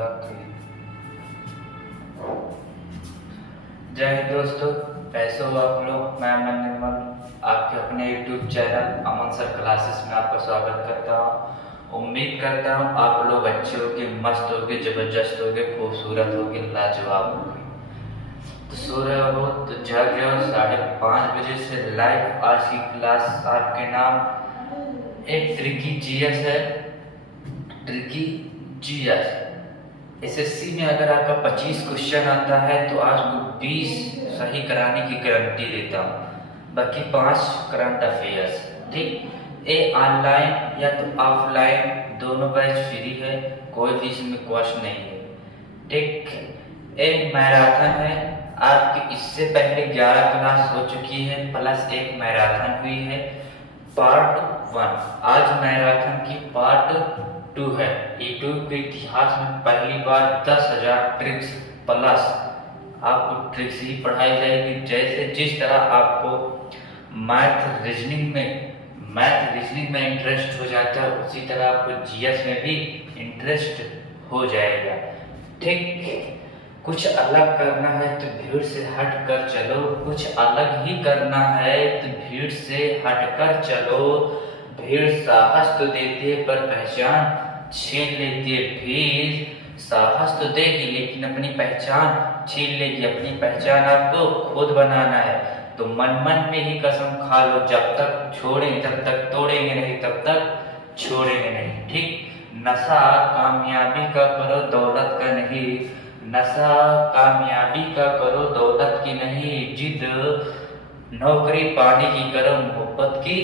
लग गई। जय हिंद दोस्तों, कैसे हो आप लोग। मैं अमन निर्मल आपके अपने YouTube चैनल अमन सर क्लासेस में आपका स्वागत करता हूँ। उम्मीद करता हूँ आप लोग अच्छे होगे, मस्त होगे, जबरदस्त होगे, खूबसूरत होगे, लाजवाब होगे। तो सो रहे हो तो जग जाओ, 5:30 बजे से लाइव आज की क्लास आपके नाम एक ट्रिकी जीएस है। ट्रिकी जीएस एसएससी में अगर आपका 25 क्वेश्चन आता है तो आपको 20 सही कराने की गारंटी देता हूँ। बाकी 5 करंट अफेयर्स, ठीक। ये ऑनलाइन या तो ऑफलाइन दोनों बैच फ्री है, कोई भी इसमें कॉस्ट नहीं है, ठीक। एक मैराथन है आपकी, इससे पहले 11 क्लास हो चुकी है प्लस एक मैराथन हुई है पार्ट 1। आज मैराथन की पार्ट 2 है। यूट्यूब के इतिहास में पहली बार 10,000 ट्रिक्स प्लस आपको ट्रिक्स ही पढ़ाई जाएगी। जैसे जिस तरह आपको मैथ रीजनिंग में इंटरेस्ट हो जाता है, उसी तरह आपको जीएस में भी इंटरेस्ट हो जाएगा, ठीक। कुछ अलग करना है तो भीड़ से हट कर चलो, कुछ अलग ही करना है तो भीड़ से हट कर चलो। भीड़ साहस तो देती है पर पहचान छीन लेती है। भीड़ साहस तो देगी लेकिन अपनी पहचान छीन लेगी। अपनी पहचान आपको खुद बनाना है तो मन मन में ही कसम खा लो, जब तक छोड़ें तब तक तोड़ेंगे नहीं, तब तक छोड़ेंगे नहीं, ठीक। नशा कामयाबी का करो, दौलत का नहीं। नशा कामयाबी का करो, दौलत की नहीं। जिद नौकरी पाने की करो, मोहब्बत की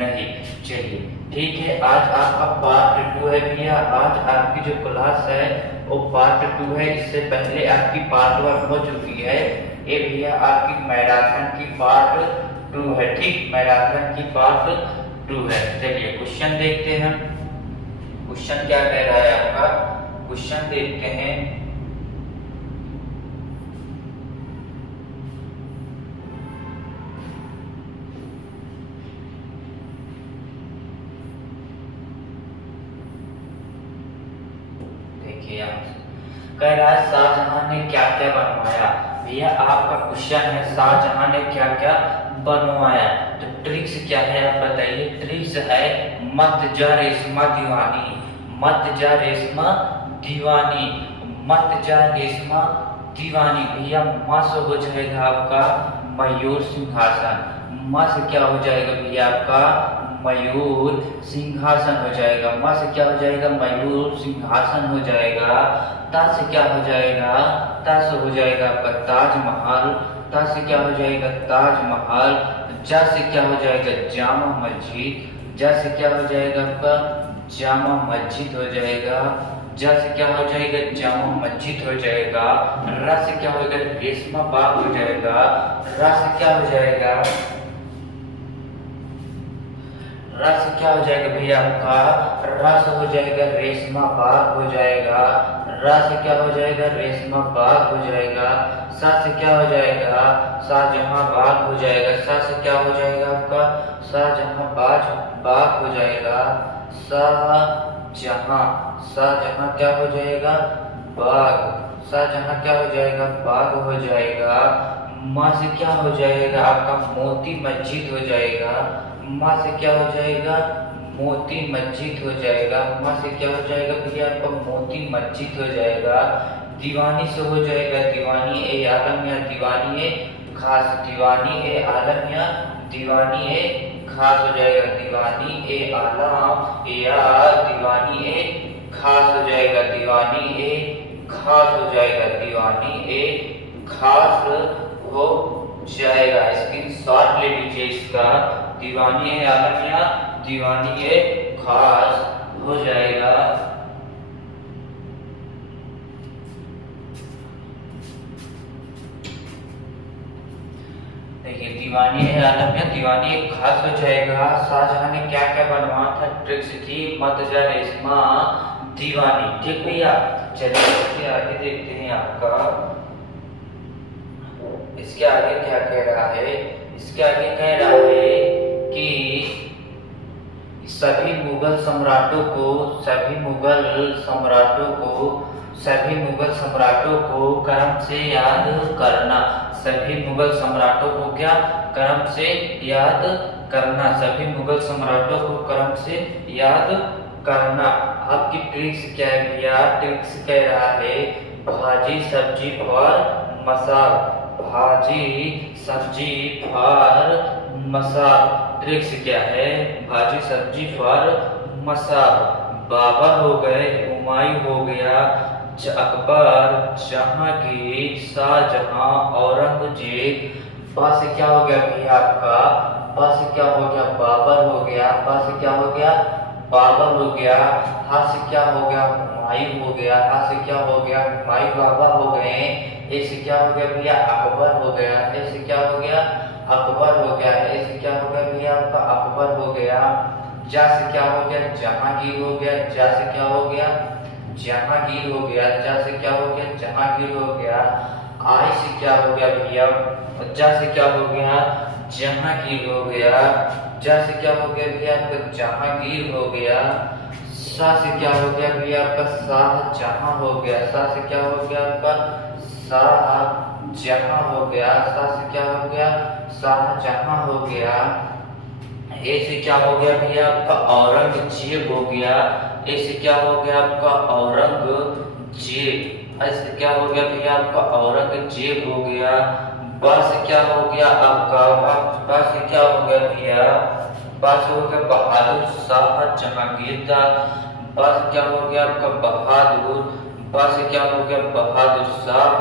नहीं। चलिए ठीक है, आज आपका पार्ट 2 है भैया। आज आपकी जो क्लास है वो पार्ट 2 है। इससे पहले आपकी पार्ट 1 हो चुकी है। ये भैया आपकी मैराथन की पार्ट 2 है, ठीक। मैराथन की पार्ट 2 है। चलिए क्वेश्चन देखते हैं। क्वेश्चन क्या कह रहा है आपका, क्वेश्चन देखते हैं। कह रहा है शाहजहां ने क्या क्या बनवाया। भैया आपका क्वेश्चन है शाहजहां ने क्या क्या बनवाया, तो ट्रिक्स क्या है आप बताइए। ट्रिक्स है मत जा रेशमा दीवानी, मत जा रेशमा दीवानी, मत जा रेशमा दीवानी। भैया मां से हो जाएगा आपका मयूर सिंहासन। मां से क्या हो जाएगा भैया आपका मयूर सिंहासन हो जाएगा। मां से क्या हो जाएगा मयूर सिंहासन हो जाएगा। ता से क्या हो जाएगा, ता से हो जाएगा आपका ताजमहल। ता से क्या हो जाएगा ताजमहल। जा से क्या हो जाएगा जामा मस्जिद। जा से क्या हो जाएगा आपका जामा मस्जिद हो जाएगा। जा से क्या हो जाएगा जामा मस्जिद हो जाएगा। रा से क्या हो जाएगा रेशमा बाग हो जाएगा। रा से क्या हो जाएगा, रा से क्या हो जाएगा भैया आपका, रा से हो जाएगा रेशमा बाग हो जाएगा। रा से क्या हो जाएगा रेशमा बाग हो जाएगा। सा से क्या हो जाएगा शाहजहां बाग हो जाएगा। सा से क्या हो जाएगा आपका शाहजहां बाग हो जाएगा। शाहजहां क्या हो जाएगा बाग। शाहजहां क्या हो जाएगा बाग हो जाएगा। मां से क्या हो जाएगा आपका मोती मस्जिद हो जाएगा। मां से क्या हो जाएगा मोती मस्जिद हो जाएगा। मां से क्या हो जाएगा भैया आपका मोती मस्जिद हो जाएगा। दीवानी से हो जाएगा दीवानी ए आलम या दीवानी ए खास। दीवानी ए आलम या दीवानी ए खास हो जाएगा। दीवानी ए आलम या दीवानी ए खास हो जाएगा। दीवानी ए खास हो जाएगा। दीवानी ए खास हो जाएगा। स्क्रीनशॉट ले लीजिए इसका। दीवानी ए आलम या दीवानी ए खास हो जाएगा। देखिए दीवानी है आलम या दीवानी ए खास हो जाएगा। शाहजहां ने क्या क्या बनवाया था, ट्रिक्स थी मत जा रेशमा दीवानी, ठीक भैया। चलिए इसके आगे देखते हैं आपका, इसके आगे क्या कह रहा है। इसके आगे कह रहा है कि सभी मुगल सम्राटों को सभी मुगल सम्राटों को क्रम से याद करना। सभी मुगल सम्राटों को क्या क्रम से याद करना। सभी मुगल सम्राटों को क्रम से याद करना। आपकी ट्रिक्स क्या है भैया? ट्रिक्स कह रहा है भाजी सब्जी फॉर मसाल। भाजी सब्जी फॉर मसाल। ट्रिक्स क्या है? भाजी सब्जी फॉर मसाल। बाबर हो गए, हुमायूं हो गया, अकबर, जहांगीर, शाहजहां, औरंगजेब। बा से क्या हो गया भैया आपका? बा से क्या हो गया? बाबर हो गया। बा से क्या हो गया? बाबर हो गया। हा से क्या हो गया? हुमायूं हो गया। हा से क्या हो गया? हुमायूं बाबा हो गए। ए से क्या हो गया भैया? अकबर हो गया। ए से क्या हो गया? अकबर हो गया। ए से क्या हो गया भैया आपका? अकबर हो गया। जा से क्या हो गया? जहांगीर हो गया। जा से क्या हो गया? जहांगीर हो गया। जा से क्या हो गया? जहांगीर हो गया। आई से क्या हो गया भैया? जा से क्या हो गया? जहांगीर हो गया। जा से क्या हो गया भैया आपका? जहांगीर हो गया। सा से क्या हो गया भैया आपका? शाहजहां हो गया। सा से क्या हो गया आपका? शाहजहां हो गया। सा से क्या हो गया? शाहजहां हो गया। ए से क्या हो गया भैया आपका? औरंगजेब हो गया। ए से क्या हो गया आपका? औरंगजेब। ऐसे क्या हो गया भैया आपका? औरंगजेब हो गया। बा से क्या हो गया आपका? बा से क्या हो गया भैया? बा से हो गया बहादुर शाह जहांगीरदार। बा से क्या हो गया आपका? बहादुर। बा से क्या हो गया? बहादुर शाह।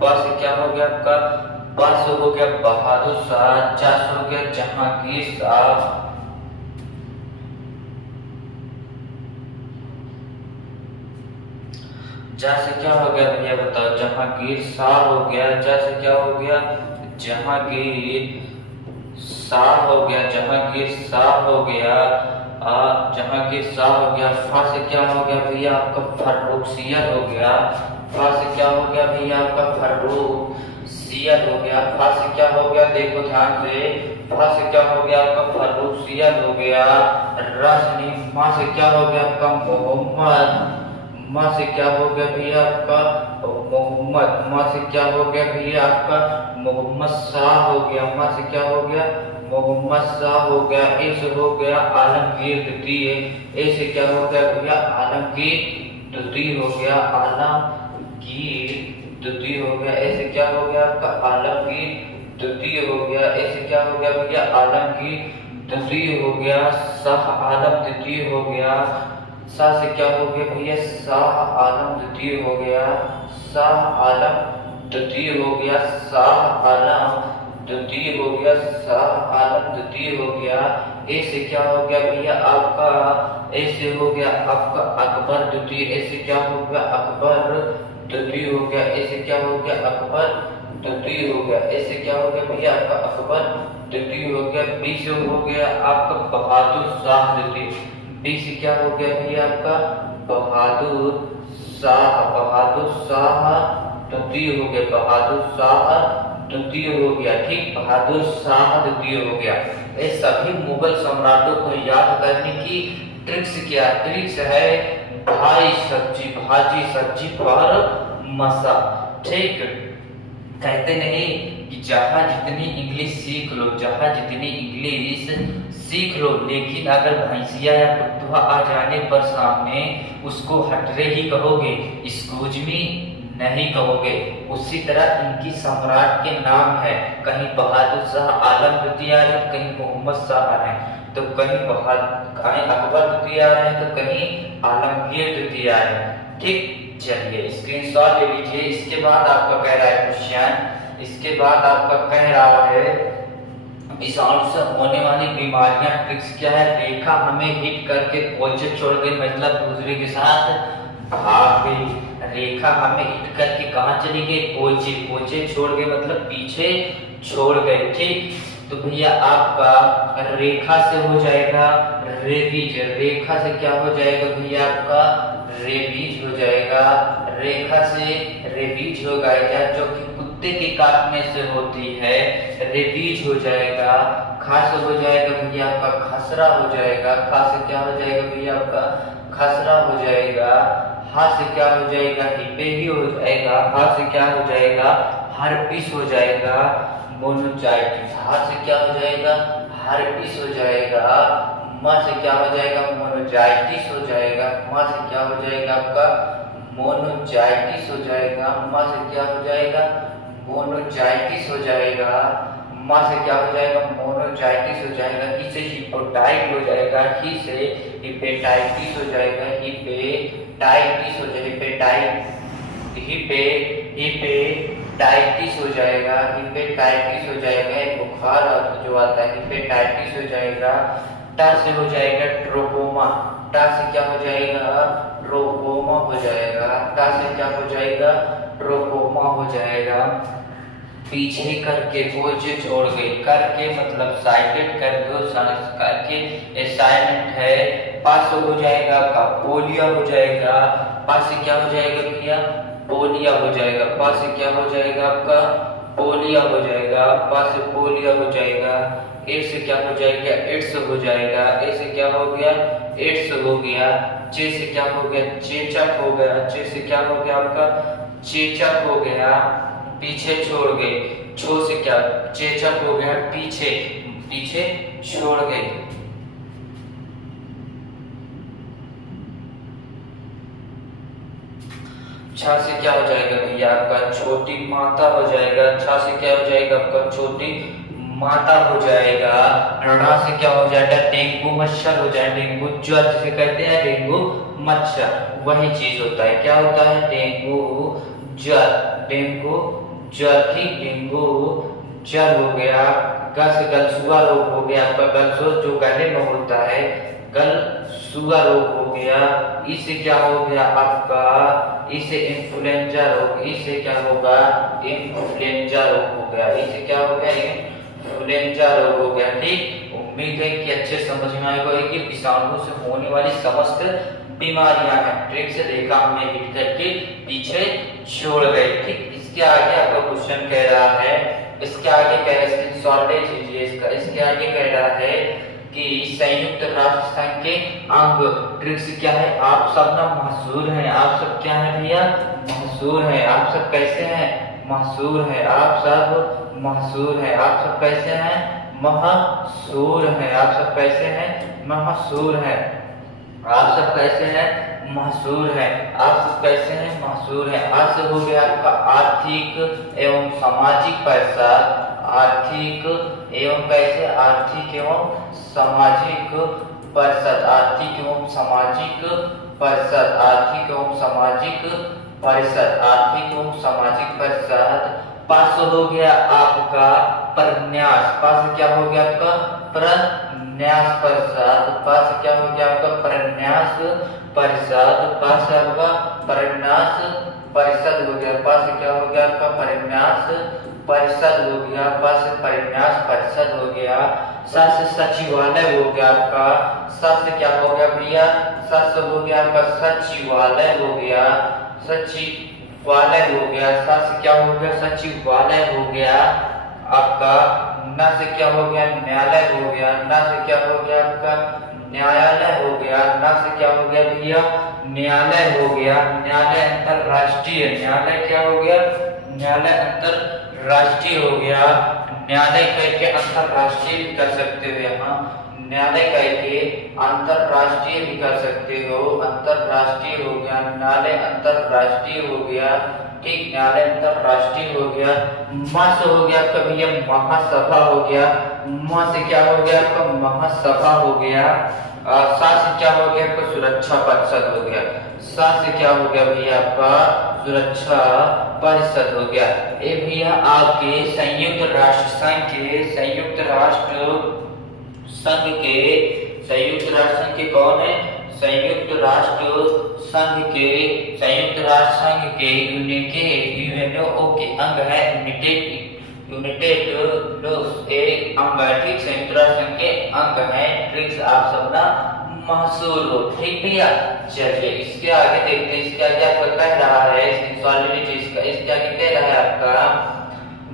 बा से क्या हो गया आपका? बा से हो गया बहादुर शाह। जा से हो गया जहांगीर शाह। जा से क्या हो गया भैया बताओ? जहांगीर शाह हो गया। जा से क्या हो गया? जहांगीर शाह हो गया। जहांगीर शाह हो गया। जहांगीर शाह हो गया। फा से क्या हो गया भैया आपका? फर्रुखसियत हो गया। फा से क्या हो गया भैया आपका? फर्रुखसियत हो गया। फा से क्या हो गया? देखो ध्यान से। फा से क्या हो गया आपका? फर्रुखसियत हो गया। रा से नहीं, मा से क्या हो गया आपका? मोहम्मद। माँ से क्या हो गया भैया आपका? मोहम्मद। माँ से क्या हो गया भैया आपका? मोहम्मद शाह हो गया। माँ से क्या हो गया? मोहम्मद शाह हो गया। ए से हो गया आलमगीर द्वितीय। ए से क्या हो गया भैया? आलमगीर द्वितीय हो गया। आलमगीर द्वितीय हो गया। ए से क्या हो गया आपका? आलमगीर द्वितीय हो गया। ए से क्या हो गया भैया? आलमगीर द्वितीय हो गया। शाह आलम द्वितीय हो गया। सा से क्या हो गया भैया? शाह आलम द्वितीय हो गया। शाह आलम द्वितीय हो गया। शाह आलम द्वितीय हो गया। शाह आलम द्वितीय हो गया। ए से क्या हो गया भैया आपका? ए से हो गया आपका अकबर द्वितीय। ए से क्या हो गया? अकबर द्वितीय हो गया। ए से क्या हो गया? अकबर द्वितीय हो गया। ए से क्या हो गया भैया आपका? अकबर द्वितीय हो गया। बी से हो गया आपका बहादुर शाह द्वितीय। बी से क्या हो गया भैया आपका? बहादुर शाह। बहादुर शाह द्वितीय हो गया। बहादुर शाह द्वितीय हो गया। ठीक, बहादुर शाह द्वितीय हो गया। ये सभी मुगल सम्राटों को याद करने की ट्रिक्स क्या? ट्रिक्स है भाजी सब्जी फॉर मसा। ठीक, कहते नहीं कि जहाँ जितनी इंग्लिश सीख लो, जहाँ जितनी इंग्लिश सीख लो, लेकिन अगर भैंसिया या कुत्ता आ जाने पर सामने उसको हटरे ही कहोगे, एक्सक्यूज मी नहीं कहोगे। उसी तरह इनकी सम्राट के नाम है, कहीं बहादुर शाह आलम द्वितीय आ रहे हैं, कहीं मोहम्मद शाह आ रहे हैं, तो कहीं अकबर द्वितीय आ रहे हैं, तो कहीं आलमगीर द्वितीय आ रहे हैं। ठीक, चलिए स्क्रीनशॉट ले लीजिए। इसके बाद आपका कह रहा है क्वेश्चन, इसके बाद आपका कह रहा है इस साउंड से होने वाली बीमारियां ट्रिक्स क्या है? रेखा हमें हिट करके पोचे छोड़ गई, मतलब दूसरे के साथ भाग गई। रेखा हमें हिट करके कहाँ चली गई? पोचे छोड़ गए, मतलब पीछे छोड़ गए। ठीक, तो भैया आपका रेखा से हो जाएगा रेबीज। रेखा से क्या हो जाएगा भैया आपका? रेबीज हो जाएगा। रेखा से रेबीज हो जाएगा, जो कि कुत्ते के काटने से होती है, रेबीज हो जाएगा। खा से हो जाएगा भैया आपका खसरा हो जाएगा। खा से क्या हो जाएगा भैया आपका? खसरा हो जाएगा। हा से क्या हो जाएगा, हिपे ही हो जाएगा। हा से क्या हो जाएगा, हार्पिस हो जाएगा। मोनोजाइटिस, हा से क्या हो जाएगा, हार्पिस हो जाएगा। म से क्या हो जाएगा, मोनोजाइटिस हो जाएगा। म से क्या हो जाएगा आपका, मोनोजाइटिस हो जाएगा। म से क्या हो जाएगा, मोनोजाइटिस हो जाएगा। म से क्या हो जाएगा, मोनोजाइटिस हो जाएगा। ही से हिपोटाइट हो जाएगा। ही से हिपेटाइटिस हो जाएगा। हिपेटाइटिस हो जाएगा। हिपेटाइटिस हो जाएगा। हिपेटाइटिस हो जाएगा। बुखार जो आता है हिपेटाइटिस हो जाएगा। टा से हो जाएगा ट्रोपोमा। टा से क्या हो जाएगा, ट्रोपोमा हो जाएगा। टा से क्या हो जाएगा, ट्रोपोमा हो जाएगा। पीछे करके वो जो छोड़ गई, करके मतलब साइलेंट कर दो, करके साइलेंट है। पास हो जाएगा आपका पोलिया हो जाएगा। पास से क्या हो जाएगा भैया, पोलिया हो जाएगा। पास से क्या हो जाएगा आपका, पोलिया हो जाएगा। पास से पोलिया हो जाएगा। ए से क्या हो जाएगा, एड्स हो जाएगा। ए से क्या हो गया, एड्स हो गया। चे से क्या हो गया, चेचक हो गया। चे से क्या हो गया आपका, चेचक हो गया। पीछे छोड़ गए। छो से क्या, चेचक हो गया, पीछे पीछे छोड़ गए। छा से क्या हो जाएगा भैया आपका, छोटी माता हो जाएगा। छा से क्या हो जाएगा आपका, छोटी माता हो जाएगा। रणा से क्या हो जाएगा, डेंगू मच्छर हो जाएगा। डेंगू ज्वर जिसे कहते हैं, डेंगू मच्छर वही चीज होता है। क्या होता है, डेंगू ज्वर। डेंगू ज्वर ही डेंगू ज्वर हो गया। गलसुआ रोग हो गया आपका। गलसुआ जो गले में होता है, गलसुआ रोग हो गया। इससे क्या हो गया आपका, इसे इन्फ्लुएंजा रोग। इससे क्या होगा, इन्फ्लुएंजा रोग हो गया। इसे क्या हो गया, इन्फ्लुएंजा रोग हो गया। ठीक, उम्मीद है कि अच्छे समझ में आएगा कि विषाणु से होने वाली समस्त बीमारियां हैं। ट्रिक से देखा हमने, हिट करके पीछे छोड़ गए। ठीक, इसके आगे आपका क्वेश्चन कह रहा है, इसके आगे कह रहा है, शॉर्टेज लीजिए इसका। इसके आगे कह रहा है कि संयुक्त राष्ट्र संघ के अंग। ट्रिक्स क्या है, आप सब ना मशहूर हैं। आप सब क्या है भैया, मशहूर हैं। आप सब कैसे हैं, मशहूर हैं। आप सब मशहूर हैं। आप सब कैसे हैं, मशहूर हैं। आप सब कैसे हैं, मशहूर हैं। आप सब कैसे हैं, मशहूर है। आप सब कैसे हैं, मशहूर है। आज से हो गया आपका आर्थिक एवं सामाजिक परिषद। आर्थिक एवं कैसे, आर्थिक एवं सामाजिक परिषद। आर्थिक एवं सामाजिक परिषद। आर्थिक एवं सामाजिक परिषद। आर्थिक एवं सामाजिक परिषद। पास हो गया आपका प्रन्यास। पास क्या हो गया आपका, प्रन्यास परिषद। पास क्या हो गया आपका, प्रन्यास परिषद। पास आपका प्रन्यास परिषद हो गया। पास क्या हो गया आपका, प्रन्यास परिषद हो गया। पास प्रन्यास परिषद हो गया। सा से सचिवालय हो गया आपका। सा से क्या हो गया भैया, सा से हो गया आपका सचिवालय हो गया। सचिवालय हो गया। सा से क्या हो गया, सचिवालय हो गया आपका। न से क्या हो गया, न्यायालय हो गया। न से क्या हो गया आपका, न्यायालय हो गया। न से क्या हो गया भैया, न्यायालय हो गया। न्यायालय अंतरराष्ट्रीय। न्यायालय क्या हो गया, न्यायालय अंतरराष्ट्रीय हो गया। न्यायालय कह के अंतरराष्ट्रीय भी कर सकते हो यहाँ। न्यायालय कह के अंतरराष्ट्रीय भी कर सकते हो। अंतरराष्ट्रीय हो गया, न्यायालय अंतरराष्ट्रीय हो गया। ठीक, न्यायालय अंतरराष्ट्रीय हो गया। म से हो गया आपका भैया महासभा हो गया। म से क्या हो गया आपका, महासभा हो गया। सा से क्या हो गया आपका, सुरक्षा परिषद हो गया। सा से क्या हो गया भैया आपका, सुरक्षा परिषद हो गया। ये भैया आपके संयुक्त राष्ट्र संघ के, संयुक्त राष्ट्र संघ के कौन है, संयुक्त राष्ट्र संघ के, संयुक्त राष्ट्र संघ के यूएनओ के अंग है। यूनाइटेड एक अंग है। ठीक, संयुक्त राष्ट्र संघ के अंग है। ट्रिक्स आप सब ना महसूल हो। ठीक भैया, चलिए इसके आगे देखते हैं। इसके आगे आपका कह रहा है, इसके आगे कह रहा है आपका,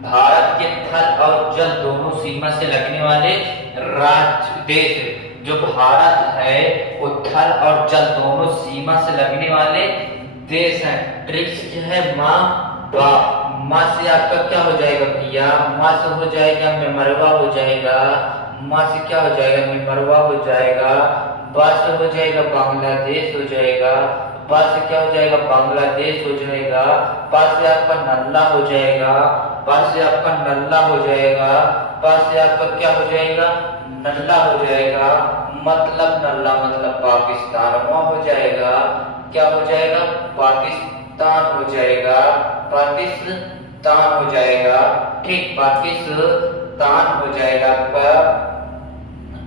भारत के थल और जल दोनों सीमा से लगने वाले राज्य देश। जो भारत है वो थल और जल दोनों सीमा से लगने वाले देश है। ट्रिक्स क्या है, माँ बाप। माँ से आपका क्या हो जाएगा भैया, माँ से हो जाएगा मेमरवा हो जाएगा, माँ से क्या हो जाएगा मेमरवा हो जाएगा, बा से हो जाएगा बांग्लादेश हो जाएगा, बा से क्या हो जाएगा बांग्लादेश हो जाएगा, पा से आपका नल्ला हो जाएगा, पा से आपका नल्ला हो जाएगा, पा से आपका क्या हो जाएगा नल्ला हो जाएगा, मतलब नल्ला मतलब पाकिस्तान, वहां हो जाएगा क्या हो जाएगा पाकिस्तान हो जाएगा, पाकिस्तान हो जाएगा, ठीक पाकिस्तान हो जाएगा आपका।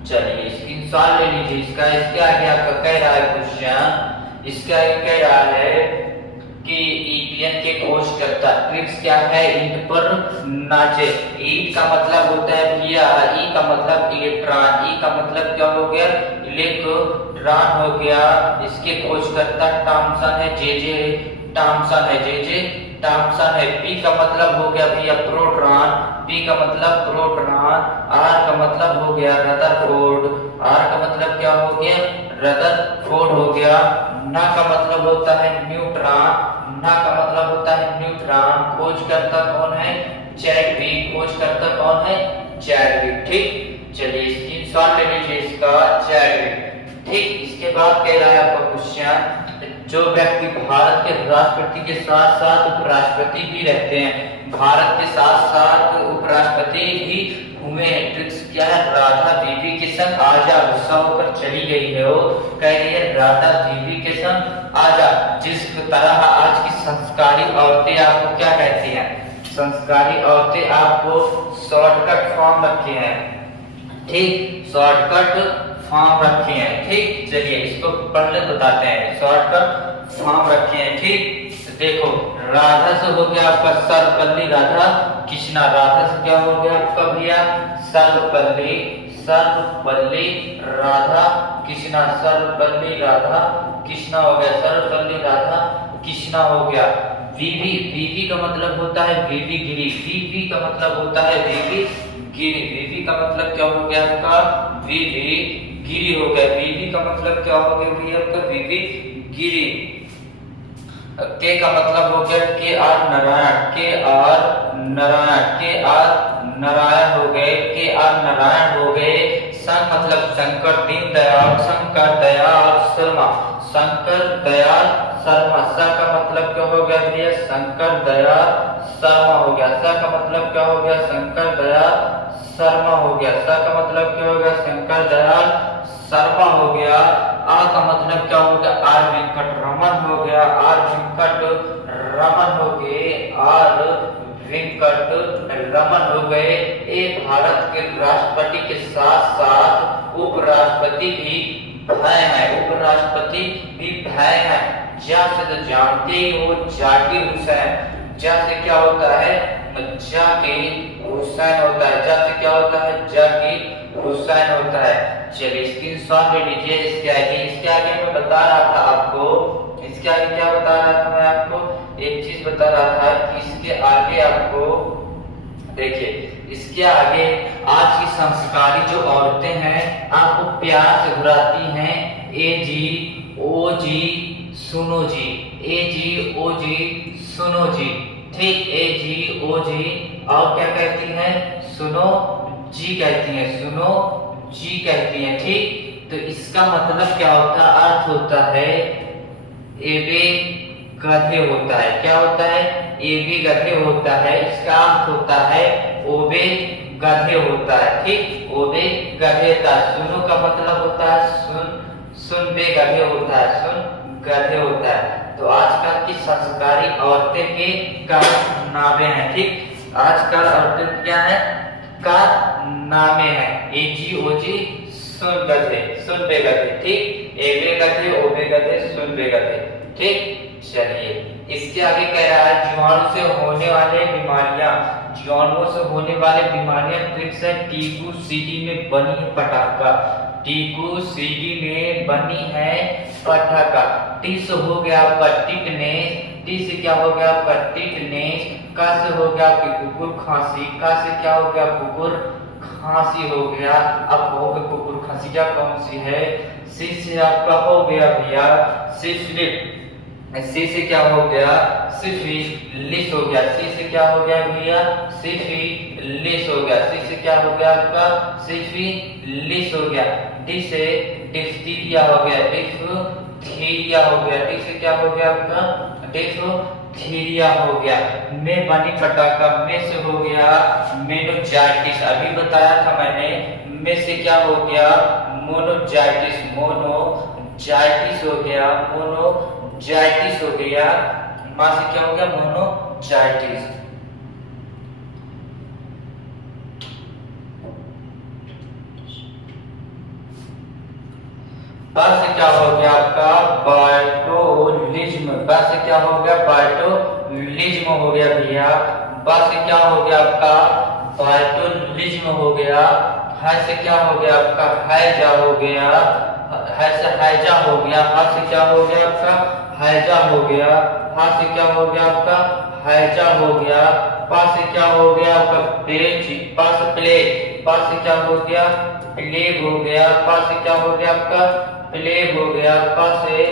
चलिए स्क्रीनशॉट ले लीजिए इसका। इसके आगे आपका कह रहा है क्वेश्चन, इसके आगे कह रहा है कि ईपीएन के खोजकर्ता ट्रिक्स क्या है, ईंट पर नाचे। ईंट का मतलब होता है भैया, ई का मतलब इलेक्ट्रॉन, ई का मतलब क्या हो गया इलेक्ट्रॉन हो गया। इसके खोजकर्ता टॉमसन है, जे टॉमसन है, जे टॉमसन है। पी का मतलब हो गया भैया प्रोटॉन, पी का मतलब प्रोटॉन। आर का मतलब हो गया रदरफोर्ड, आर का मतलब क्या हो गया रदरफोर्ड हो गया। ना का मतलब होता है न्यूट्रॉन, ना का मतलब होता है न्यूट्रॉन। खोजकर्ता कौन है चैडविक, खोजकर्ता कौन है चैडविक, ठीक। चलिए स्क्रीनशॉट ले लीजिए इसका चैडविक, ठीक। इसके बाद कह रहा है आपका क्वेश्चन, जो व्यक्ति भारत के राष्ट्रपति के साथ साथ उपराष्ट्रपति भी रहते हैं, भारत के साथ साथ उपराष्ट्रपति भी हुए हैं, ट्रिक्स क्या है, राधा बीबी के संग आजा। गुस्सा होकर चली गई है वो, कह रही है राधा बीबी के संग आजा। जिस तरह आज की संस्कारी औरतें आपको क्या कहती हैं, संस्कारी औरतें आपको शॉर्टकट फॉर्म रखी हैं, ठीक, शॉर्टकट फॉर्म रखे हैं, ठीक। चलिए इसको पढ़ने बताते हैं, शॉर्टकट फॉर्म रखे हैं, ठीक। तो देखो राधा से हो गया आपका सर्वपल्ली राधा कृष्णा, राधा से क्या हो गया आपका भैया सर्वपल्ली, सर्वपल्ली राधा कृष्णा, सर्वपल्ली राधा कृष्णा हो गया, सर्वपल्ली राधा कृष्णा हो गया। वीवी, वीवी का मतलब होता है वीवी गिरी, वीवी का मतलब होता है वीवी गिरी, वीवी का मतलब क्या हो गया आपका वीवी गिरी हो गया, वीवी का मतलब क्या हो गया भैया आपका वीवी गिरी। के का मतलब हो गया के आर नारायण, के आर नारायण, के आर नारायण हो गए, के आर नारायण हो गए। संग मतलब शंकर दीनदयाल, शंकर दयाल शर्मा, शंकर दयाल शर्मा। स का मतलब क्या हो गया भैया शंकर दयाल शर्मा हो गया, स का मतलब क्या हो गया शंकर दयाल शर्मा हो गया, स का मतलब क्या हो गया शंकर दयाल शर्मा हो गया। आ का मतलब क्या हो गया आर वेंकट रमन हो गया, आर वेंकट रमन हो गए, आर वेंकट रमन हो गए। ए भारत के राष्ट्रपति के साथ साथ उपराष्ट्रपति भी भय है, उपराष्ट्रपति भी भय है। जा से तो जानते ही हो जाकिर हुसैन, जा से क्या होता है जाकिर हुसैन होता है, जा से क्या होता है जाकिर हुसैन होता है। चलिए स्क्रीनशॉट ले लीजिए। इसके आगे मैं बता रहा था आपको, इसके आगे क्या बता रहा था मैं आपको, एक चीज बता रहा था कि इसके आगे आपको देखिए, इसके आगे आज की संस्कारी जो औरतें हैं आपको प्यार से बुलाती हैं ए जी ओ जी सुनो जी, ए जी ओ जी सुनो जी, ठीक, ए जी ओ जी। और क्या कहती हैं सुनो जी कहती हैं, सुनो जी कहती हैं, ठीक। तो इसका मतलब क्या होता है, अर्थ होता है एवे गधे होता है, क्या होता है एवे गधे होता है। इसका अर्थ होता है ओबे गधे होता है, ठीक, ओबे गधे था। सुनो का मतलब होता है सुन बे गधे होता है, सुन गधे होता है। तो आजकल की संस्कारी औरतें के कारनामे हैं, ठीक, आजकल औरतें क्या है कारनामे हैं, ए जी ओ जी सुन गधे, सुन बे गधे, ठीक, एवे गधे ओबे गधे सुन बे गधे, ठीक। चलिए इसके आगे कह रहा है जीवाणु से होने वाले बीमारियां, जीवाणुओं से होने वाले बीमारियां ट्रिक्स है। टीकू सीडी में बनी है पटाखा, टीकू सीडी में बनी है पटाखा। टी से हो गया आपका टिटनेस, टी से क्या हो गया आपका टिटनेस। का से हो गया आपकी कुकुर खांसी, का से क्या हो गया कुकुर खांसी हो गया। अब हो गया कुकुर खांसी क्या कौन सी है, सी से आपका हो गया भैया सिफिलिस, सी से क्या हो गया, सिफिलिस हो गया। सी से क्या हो गया भैया, सिफिलिस हो गया। सी से क्या हो गया आपका, सिफिलिस हो गया। डी से डिप्थीरिया हो गया, डिप्थीरिया हो गया। डी से क्या हो गया आपका, डिप्थीरिया हो गया। में बनी पटाखा, में से हो गया मेनिंजाइटिस। अभी बताया था मैंने, में से क्या हो गया, मोनोजाइटिस। मोनोजाइटिस हो गया, मोनोजाइटिस हो गया। मां से क्या हो गया, मोनोजाइटिस। बा से क्या हो गया आपका, बायोटोलिज्म। बा से क्या हो गया, बायोटोलिज्म हो गया भैया। बा से क्या हो गया आपका, बायोटोलिज्म हो गया। है से क्या हो गया आपका, हैजा हो गया। है से हैजा हो गया। हा से क्या हो गया आपका, हैजा हो गया। हा से क्या हो गया आपका, हैजा हो गया। पा से क्या हो गया आपका, प्लेग। पा से प्लेग। पा से क्या हो गया, प्लेग हो गया। पा से क्या हो गया आपका, प्लेग हो गया। पा से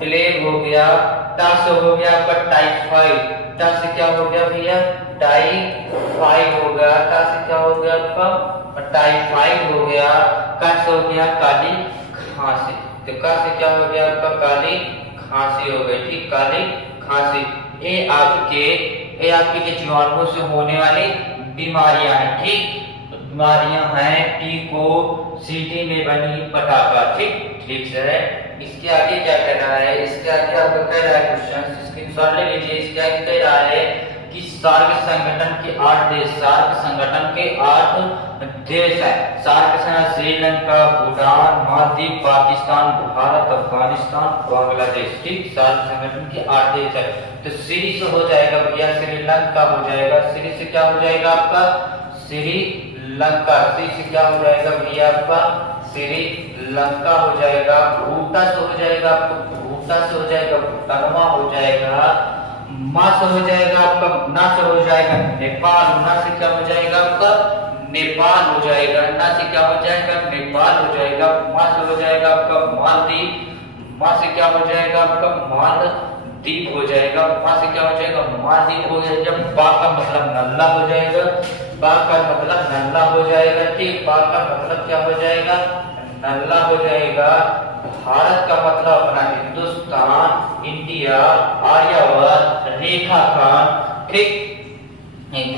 प्लेग हो गया। टा से हो गया आपका टाइफाइड। टा से क्या हो गया भैया, टाइफाइड हो गया। टा से क्या हो गया आपका, टाइफाइड हो गया। का से हो गया काली खांसी। तो का से क्या हो गया आपका, काली खांसी हो गई। ठीक, काली खांसी। ये आपके के जीवाणुओं से होने वाली बीमारियां हैं। ठीक, बीमारियां हैं टीको सीटी में बनी पटाखा। ठीक, ठीक से है। इसके आगे क्या कह रहा है, इसके आगे आपको कह रहा है क्वेश्चन, इसके अनुसार ले लीजिए। इसके आगे कह रहा है कि सार्क संगठन के 8 देश, सार्क संगठन के 8 देश है। सार्क संगठन श्रीलंका, भूटान, मालदीव, पाकिस्तान, भारत, अफगानिस्तान, बांग्लादेश। ठीक, सार्क संगठन के 8 देश है। तो श्री से हो जाएगा भैया, श्रीलंका हो जाएगा। श्री से क्या हो जाएगा आपका, श्रीलंका। श्री से क्या हो जाएगा भैया आपका, श्रीलंका हो जाएगा। भूटा से हो जाएगा आपको, भूटा से हो जाएगा भूटानवा हो जाएगा। माँ से हो जाएगा आपका, ना से हो जाएगा नेपाल। ना से क्या हो जाएगा आपका, नेपाल हो जाएगा। ना से क्या हो जाएगा, नेपाल हो जाएगा। माँ से हो जाएगा आपका मालदीव। माँ से क्या हो जाएगा आपका, मालदीव हो जाएगा। माँ से क्या हो जाएगा, मालदीव हो जाएगा। जब बा का मतलब नल्ला हो जाएगा, बा का मतलब नल्ला हो जाएगा। ठीक, बा का मतलब क्या हो जाएगा, नल्ला हो जाएगा। भारत का मतलब अपना हिंदुस्तान, इंडिया, आर्यवर्त, रेखाखंड। ठीक,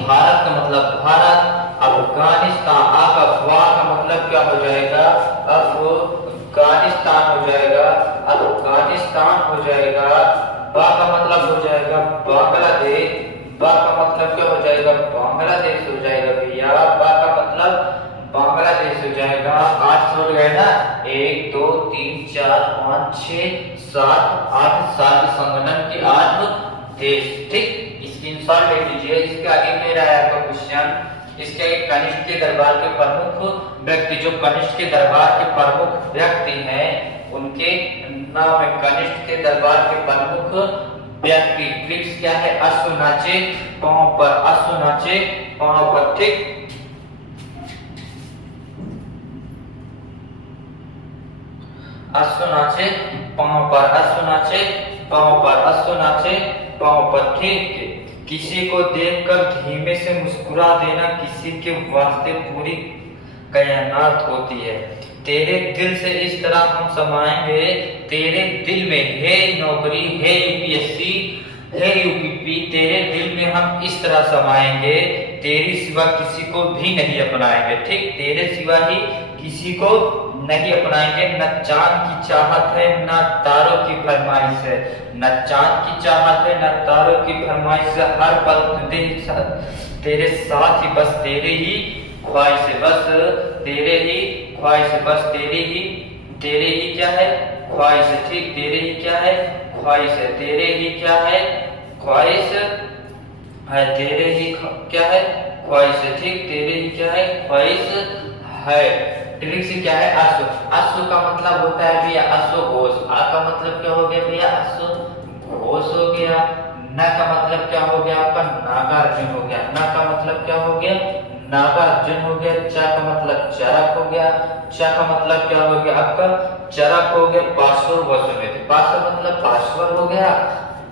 भारत का मतलब भारत। अफगानिस्तान, आ का वा का मतलब क्या हो जाएगा, अफगानिस्तान हो जाएगा। अफगानिस्तान हो जाएगा। बा का मतलब हो जाएगा बांग्लादेश। बा का मतलब क्या हो जाएगा, बांग्लादेश हो जाएगा भैया। बा का मतलब बांग्लादेश हो जाएगा। 8 हो गए ना, 1 2 3 4 5 6 7 8 सार्क संगठन के 8 देश। ठीक, स्क्रीनशॉट ले लीजिए। इसके आगे कह रहा है आपका क्वेश्चन, इसके आगे कनिष्ठ के दरबार के प्रमुख व्यक्ति, जो कनिष्ठ के दरबार के प्रमुख व्यक्ति हैं उनके नाम है। कनिष्ठ के दरबार के प्रमुख व्यक्ति। ट्रिक्स क्या है, अश्व नाचे पांव पर, अश्व नाचे पांव पर। ठीक, अश्व नाचे पांव पर, अश्व नाचे पांव पर, अश्व नाचे पांव पर। ठीक, किसी को देखकर धीमे से मुस्कुरा देना किसी के वास्ते पूरी कायनात होती है। तेरे दिल से इस तरह हम समाएंगे, तेरे दिल में है नौकरी, है यूपीएससी, है यूपीपी, तेरे दिल में हम इस तरह समाएंगे, तेरी सिवा किसी को भी नहीं अपनाएंगे। ठीक, तेरे सिवा ही किसी को नहीं अपनाएंगे। न चांद की चाहत है, न तारों की फरमाइश है। न चांद की चाहत है, न तारों की फरमाइश है। हर पल तेरे साथ ही, बस तेरे ही ख्वाहिश है, बस तेरे ही ख्वाहिश है, बस तेरे ही क्या है, ख्वाहिश है। ठीक, तेरे ही क्या है, ख्वाहिश है। तेरे ही क्या है, ख्वाहिश है। तेरे ही क्या है, ख्वाहिश है। ठीक, तेरे ही क्या है, ख्वाहिश है। ट्रिक्स क्या है, अश्व। अश्व का मतलब होता है भैया अश्वघोष। आ का मतलब क्या हो गया भैया, अश्वघोष हो गया। न का मतलब क्या हो गया आपका, नागार्जुन हो गया। न का मतलब क्या हो गया, नागार्जुन हो गया। चा का मतलब चरक हो गया। चा का मतलब क्या हो गया आपका, चरक हो गया। पार्श्व वसुमित, पार्श्व मतलब पार्श्वर हो गया। गया,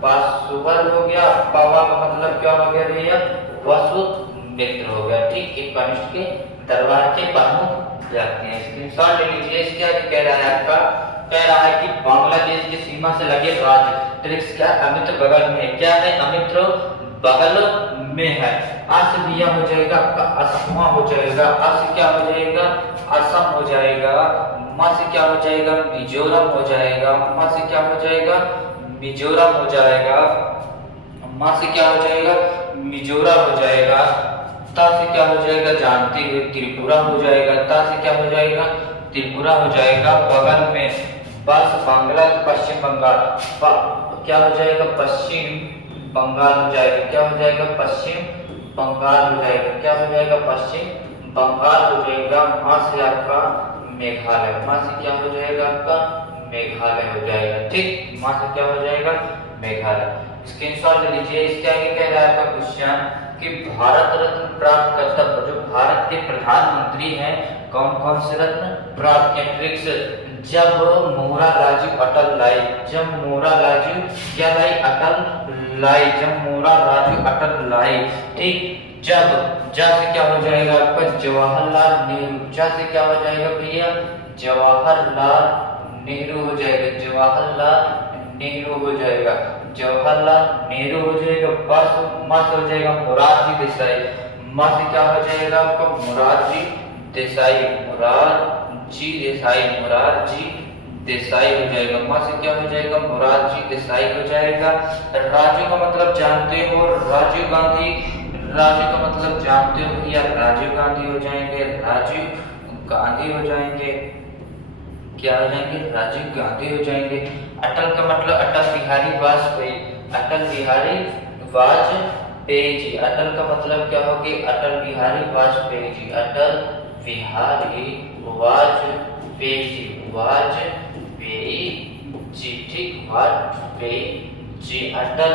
पशुबल हो गया, पवा का मतलब क्या हो गया भैया, पशु मित्र हो गया। ठीक, एक कनिष्ठ के दरबार के प्रमुख जाते हैं। स्क्रीनशॉट ले लीजिए। इसके आगे कह रहा है आपका, कह रहा है कि बांग्लादेश की सीमा से लगे राज्य ट्रिक्स क्या अमित्र बगल में है। क्या है, अमित्र बगल में है। आ से भैया हो जाएगा आपका असम हो जाएगा, आ से क्या हो जाएगा, असम हो जाएगा, मा से क्या हो जाएगा, मिजोरम हो जाएगा, मा से क्या हो जाएगा, मिजोरम हो जाएगा, मा से क्या हो जाएगा, मिजोरम हो जाएगा, ता से क्या हो जाएगा, जानते हुए त्रिपुरा हो जाएगा, ता से क्या हो जाएगा, त्रिपुरा हो जाएगा। बगल में बस बांग्ला, पश्चिम बंगाल, क्या हो जाएगा, पश्चिम बंगाल हो जाएगा, क्या हो जाएगा, पश्चिम बंगाल हो जाएगा, क्या हो जाएगा, पश्चिम बंगाल हो जाएगा। वहां से आपका मेघालय, वहां से क्या हो जाएगा, आपका मेघालय हो जाएगा। ठीक, वहां से क्या हो जाएगा, मेघालय। स्क्रीनशॉट ले लीजिए। इसके आगे कह रहा है आपका क्वेश्चन कि भारत रत्न प्राप्त करता जो भारत के प्रधानमंत्री हैं, कौन कौन से रत्न प्राप्त किए। ट्रिक्स, जब मोरा राजू अटल लाई, जब मोरा राजू क्या लाई, अटल लाई, जब मोरा राजू अटल लाई। ठीक, जब जा से क्या हो जाएगा आपका, जवाहरलाल नेहरू, जा से क्या हो जाएगा भैया, जवाहरलाल नेहरू हो जाएगा, जवाहरलाल नेहरू हो जाएगा, जवाहरलाल नेहरू हो जाएगा। बस मस्त हो जाएगा मोरारजी देसाई, मस्त से क्या हो जाएगा आपका, मोरारजी देसाई, मोरारजी देसाई, मोरारजी देसाई हो जाएगा। मां से क्या हो जाएगा, मोरारजी देसाई हो जाएगा। राजीव का मतलब जानते हो, राजीव गांधी, राजीव का मतलब जानते हो भैया, राजीव गांधी हो जाएंगे, राजीव गांधी हो जाएंगे, क्या हो जाएंगे, राजीव गांधी हो जाएंगे। अटल का मतलब अटल बिहारी वाजपेयी, अटल बिहारी वाजपेयी जी, अटल का मतलब क्या होगी, अटल बिहारी वाजपेयी जी, अटल बिहारी वाजपेयी जी, वाजपेयी जी। ठीक, वाजपेयी जी, अटल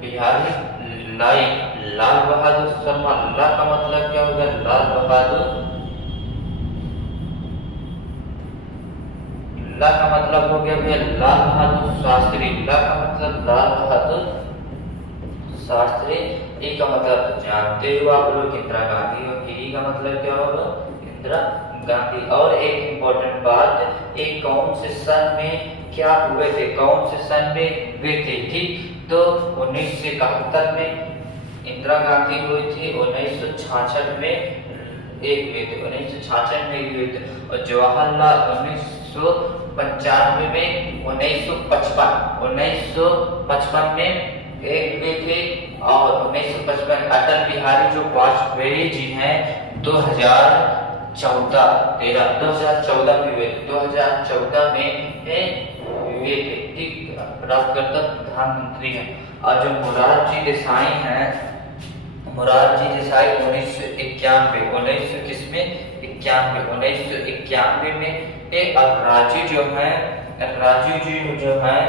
बिहारी लाई, लाल बहादुर शर्मा, ला का मतलब क्या होगा, लाल बहादुर, ला का मतलब हो गया भैया लाल बहादुर शास्त्री, ला का मतलब लाल बहादुर शास्त्री। ई का मतलब जानते हो आप लोग, इंदिरा गांधी हो। ई का मतलब क्या होगा, इंदिरा गांधी। और एक इम्पोर्टेंट बात, एक कौन से सन में क्या हुए थे, कौन से सन में हुए थे। ठीक, तो 1971 में इंदिरा गांधी हुई थी, 1966 में एक हुए थे, 1966 में हुए थे। और जवाहरलाल 1995 में, 1955 में एक हुए थे। और 1955 अटल बिहारी जो वाजपेयी जी हैं 2014 में हुए, 2014 में हुए थे। ठीक, प्राप्तकर्ता प्रधानमंत्री हैं। और जो मोरारजी देसाई हैं, मोरारजी देसाई 1991, 1900 किसमें, 1991 में। अब राजू जो है, राजू जी जो है,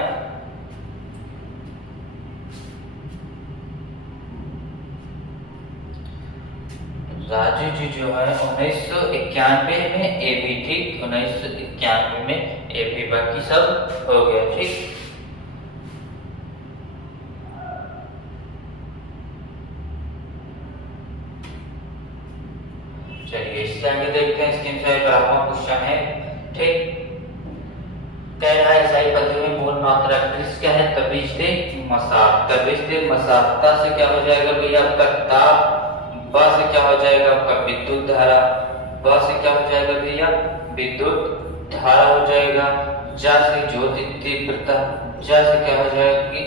राजू जी जो है 1991 में एपी। ठीक, 1991 में एपी, बाकी सब हो गया। ठीक, चलिए इससे आगे देखते हैं। स्क्रीन शॉट पर आपका क्वेश्चन है। ठीक, कह रहा है सही पद में मूल मात्रा ट्रिक्स क्या है, तबीज दे मसाक, तबीज दे मसाक। ता से क्या हो जाएगा भैया आपका ताप, ब से क्या हो जाएगा आपका विद्युत धारा, ब से क्या हो जाएगा भैया विद्युत धारा हो जाएगा। जा से ज्योति तीव्रता, जा से क्या हो जाएगी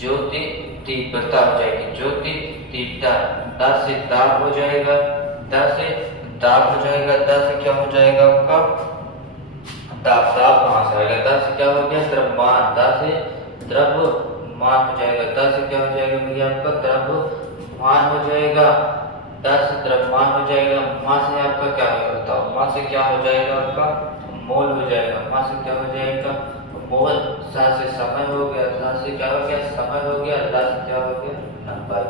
ज्योति तीव्रता हो जाएगी, ज्योति तीव्रता। दा से दाब हो जाएगा, दा से दाब हो जाएगा, दा से क्या हो जाएगा आपका दाब, दाब कहां से आएगा, दा से क्या हो गया द्रव्यमान, दा से द्रव्यमान हो जाएगा, दा से क्या हो जाएगा भैया आपका द्रव्यमान हो जाएगा, दा से द्रव्यमान हो जाएगा। मां से आपका क्या होगा बताओ, मां से क्या हो जाएगा आपका मोल हो जाएगा, मां से क्या हो जाएगा मोल। सा से समय हो गया, सा से क्या हो गया समय हो गया, ला से क्या हो गया लंबाई।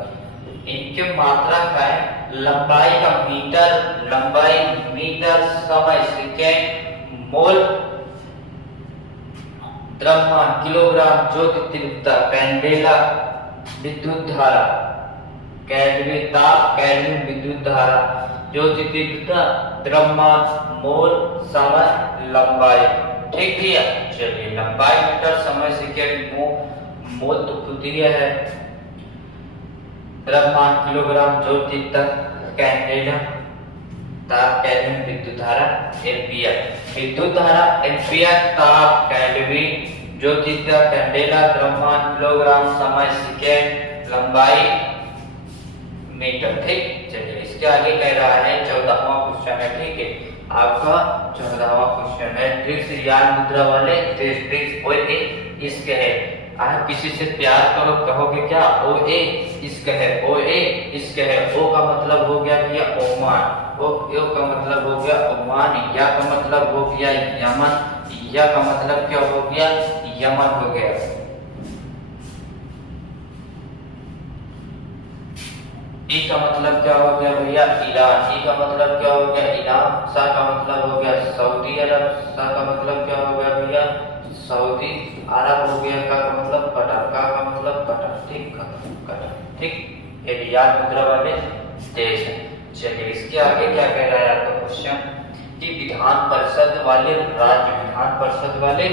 इनके मात्रा का है लंबाई का मीटर, लंबाई मीटर, समय सेकेंड, मोल द्रव्यमान किलोग्राम ज्योति तीव्रता कैंडेला विद्युत धारा कैडमी ताप कैडमी विद्युत धारा ज्योति तीव्रता द्रव्यमान मोल समय लंबाई। ठीक है, चलिए लंबाई मीटर समय सेकेंड मोल तो खुद ही है। द्रव्यमान किलोग्राम ज्योति तीव्रता कैंडेला ताप केल्विन विद्युत धारा एम्पियर। विद्युत धारा एम्पियर ताप केल्विन ज्योति तीव्रता कैंडेला द्रव्यमान किलोग्राम समय सेकेंड लंबाई मीटर। ठीक, चलिए इसके आगे कह रहा है 14वां क्वेश्चन है। ठीक है, आपका 14वां क्वेश्चन है ट्रिक्स यान मुद्रा वाले ट्रिक्स और इश्क है। आप किसी से प्यार करो कहोगे क्या ओ ए इश्क है, ओ ए इश्क है। ओ का मतलब हो गया भैया ओमान, ओ का मतलब हो गया ओमान, या का मतलब हो गया यमन, या का मतलब क्या हो गया यमन हो गया। ई का मतलब क्या हो गया भैया ईरान, ई का मतलब क्या हो गया ईरान। सा का मतलब हो गया सऊदी अरब, सा का मतलब क्या हो गया भैया सऊदी अरब हो गया। का मतलब कतर, का मतलब कतर। ठीक, कतर। ठीक, ये याद मुद्रा वाले देश है। चलिए इसके आगे क्या कह रहा है आपका क्वेश्चन कि विधान परिषद वाले राज्य, विधान परिषद वाले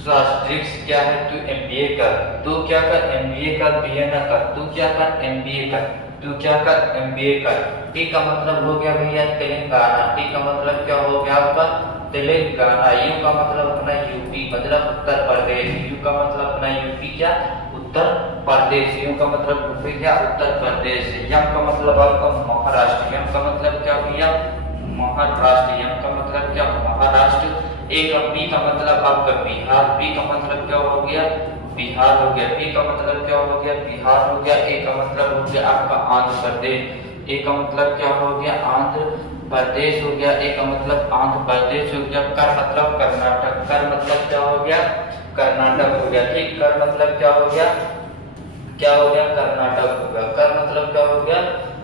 ट्रिक्स क्या है। तू एमबीए कर, तू क्या कर एमबीए कर, बीए ना कर, तू क्या कर एमबीए कर, तू क्या कर एमबीए कर। टी का मतलब हो गया भैया तेलंगाना, टी का मतलब क्या हो गया आपका तेलंगाना। यू का मतलब अपना यूपी मतलब उत्तर प्रदेश, यू का मतलब अपना यूपी क्या उत्तर प्रदेश, यू का मतलब यूपी क्या उत्तर प्रदेश। यम का मतलब आपका महाराष्ट्र, यम का मतलब क्या भैया महाराष्ट्र, यम का मतलब क्या महाराष्ट्र। एक पी का मतलब आपका बिहार, पी का मतलब क्या हो गया बिहार हो गया। पी का मतलब क्या हो गया बिहार हो गया। ए का मतलब हो गया आपका आंध्र प्रदेश, ए का मतलब क्या हो गया आंध्र प्रदेश हो गया। ए का मतलब आंध्र प्रदेश हो गया। कर मतलब कर्नाटक, कर मतलब क्या हो गया कर्नाटक हो गया। ठीक, कर मतलब क्या हो गया कर्नाटक हो गया। कर मतलब क्या हो गया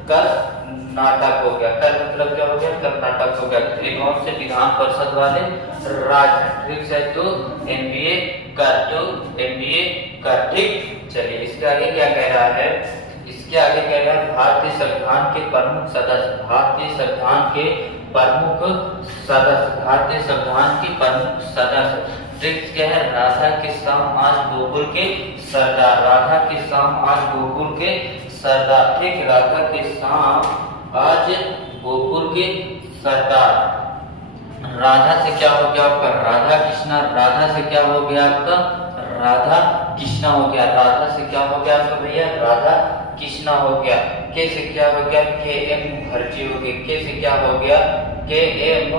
कर्नाटक हो गया। कर मतलब क्या हो गया कर्नाटक हो गया। ये कौन से विधान परिषद वाले राज्य। ठीक है, तो एमबीए कर, तो एमबीए कर। ठीक, चलिए इसके आगे क्या कह रहा है। इसके आगे कह रहा है भारतीय संविधान के प्रमुख सदस्य, भारतीय संविधान के प्रमुख सदस्य, भारतीय संविधान के प्रमुख सदस्य। ट्रिक्स क्या है राधा के शाम आज गोकुल के सरदार, राधा के शाम आज गोकुल के सरदार। ठीक, राधा के शाम आज गोकुल के सरदार। राधा से क्या हो गया आपका राधा कृष्णा, राधा से क्या हो गया आपका राधा कृष्णा हो गया। राधा से क्या हो गया आपका भैया राधा कृष्णा हो गया। के से क्या हो गया के एम मुखर्जी हो गए, के से क्या हो गया के एम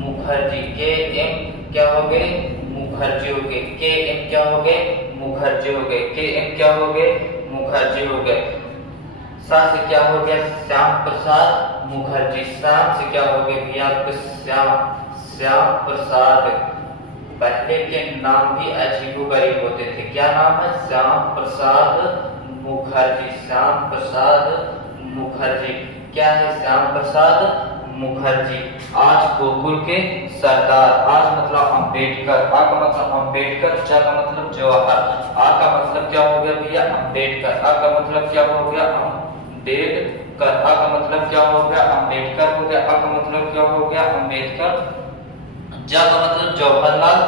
मुखर्जी, के एम क्या हो गए मुखर्जी हो गए। के एम क्या हो गए मुखर्जी हो गए, के एम क्या हो गए मुखर्जी हो गए। सा से क्या हो गया श्याम प्रसाद मुखर्जी, श्याम से क्या हो गया भैया श्याम प्रसाद। पहले के नाम भी अजीबोगरीब होते थे, क्या नाम है श्याम प्रसाद मुखर्जी, श्याम प्रसाद मुखर्जी। क्या है श्याम प्रसाद मुखर्जी। आज गोकुल के सरदार, आज मतलब अम्बेडकर, आ का मतलब अम्बेडकर, ज का मतलब जवाहर, आ का मतलब क्या हो गया भैया अम्बेडकर, आ का मतलब क्या हो गया अम्बेडकर, आ का मतलब क्या हो गया अम्बेडकर हो गया, आ का मतलब क्या हो गया अम्बेडकर। ज का मतलब जवाहरलाल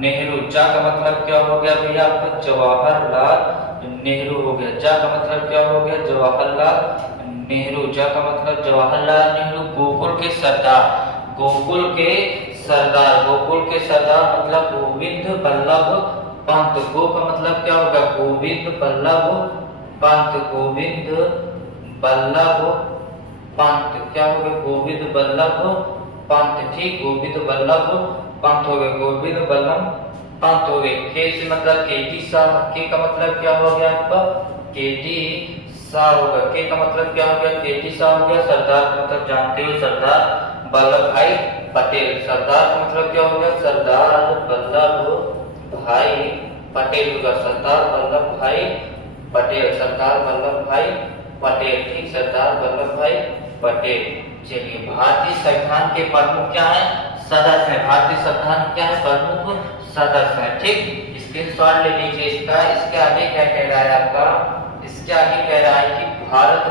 नेहरू, ज का मतलब क्या हो गया भैया आपका जवाहरलाल नेहरू हो गया। ज का मतलब क्या हो गया जवाहरलाल नेहरू, ज का मतलब जवाहरलाल नेहरू। गोकुल के सरदार, गोकुल के सरदार, गोकुल के सरदार मतलब गोविंद बल्लभ पंत। गो का मतलब क्या होगा गोविंद बल्लभ पंत, गोविंद बल्लभ पंत क्या हो गया गोविंद बल्लभ पंत। ठीक, गोविंद बल्लभ पंत हो गए, गोविंद बल्लभ पंत हो गए। के से मतलब केटी शाह, के का मतलब क्या हो गया आपका केटी शाह होगा। के का मतलब क्या हो गया केटी शाह हो गया। सरदार का मतलब जानते हो सरदार वल्लभ भाई पटेल, सरदार का मतलब क्या हो गया सरदार वल्लभ भाई पटेल होगा, सरदार वल्लभ भाई पटेल, सरदार वल्लभ भाई पटेल। ठीक, सरदार वल्लभ भाई पटेल। चलिए भारतीय संविधान के प्रमुख क्या है सदस्य है, भारतीय संविधान क्या है प्रमुख सदस्य है। ठीक, स्क्रीनशॉट ले लीजिए इसका। इसके आगे क्या कह रहा है आपका, इसके आगे कह रहा है कि भारत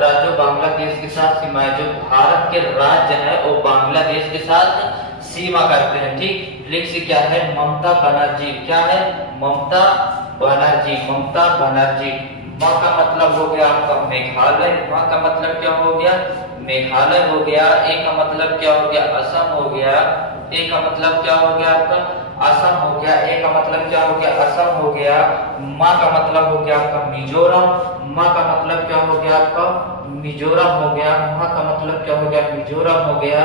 राज्यों बांग्लादेश के साथ सीमाएं, जो भारत के राज्य है वो बांग्लादेश के साथ सीमा करते हैं। ठीक, लिख से क्या है, ममता बनर्जी, क्या है, ममता बनर्जी, ममता बनर्जी। म का मतलब हो गया आपका मेघालय, म का मतलब क्या हो गया, मेघालय हो गया। ए का मतलब क्या हो गया, असम हो गया। ए का मतलब क्या हो गया आपका, असम हो गया। ए का मतलब क्या हो गया, असम हो गया। म का मतलब हो गया आपका मिजोरम, म का मतलब क्या हो गया आपका, मिजोरम हो गया। म का मतलब क्या हो गया, मिजोरम हो गया।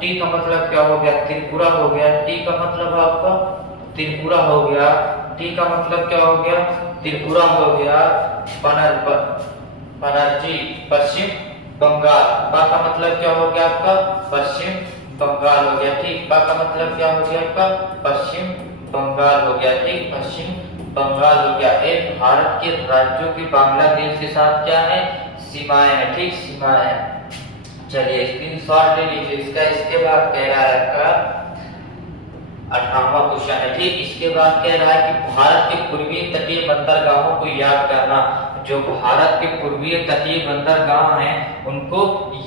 टी का मतलब क्या हो गया, त्रिपुरा हो गया। टी का मतलब आपका त्रिपुरा हो गया। टी का मतलब क्या हो गया, त्रिपुरा हो गया। बनर्जी पश्चिम बंगाल। बा का मतलब क्या हो गया आपका, पश्चिम बंगाल हो गया। ठीक, बा का मतलब क्या हो गया आपका, पश्चिम बंगाल हो गया। ठीक, पश्चिम बंगाल हो गया। एक भारत के राज्यों की बांग्लादेश के साथ क्या है, सीमाएं है। ठीक, सीमाएं है। चलिए स्क्रीनशॉट ले लीजिए इसका। इसके बाद कह रहा है आपका 18वां क्वेश्चन है। ठीक, इसके बाद कह रहा है कि भारत के पूर्वीय तटीय बंदरगाहों को याद करना। जो भारत के पूर्वीय तटीय बंदरगाह हैं उनको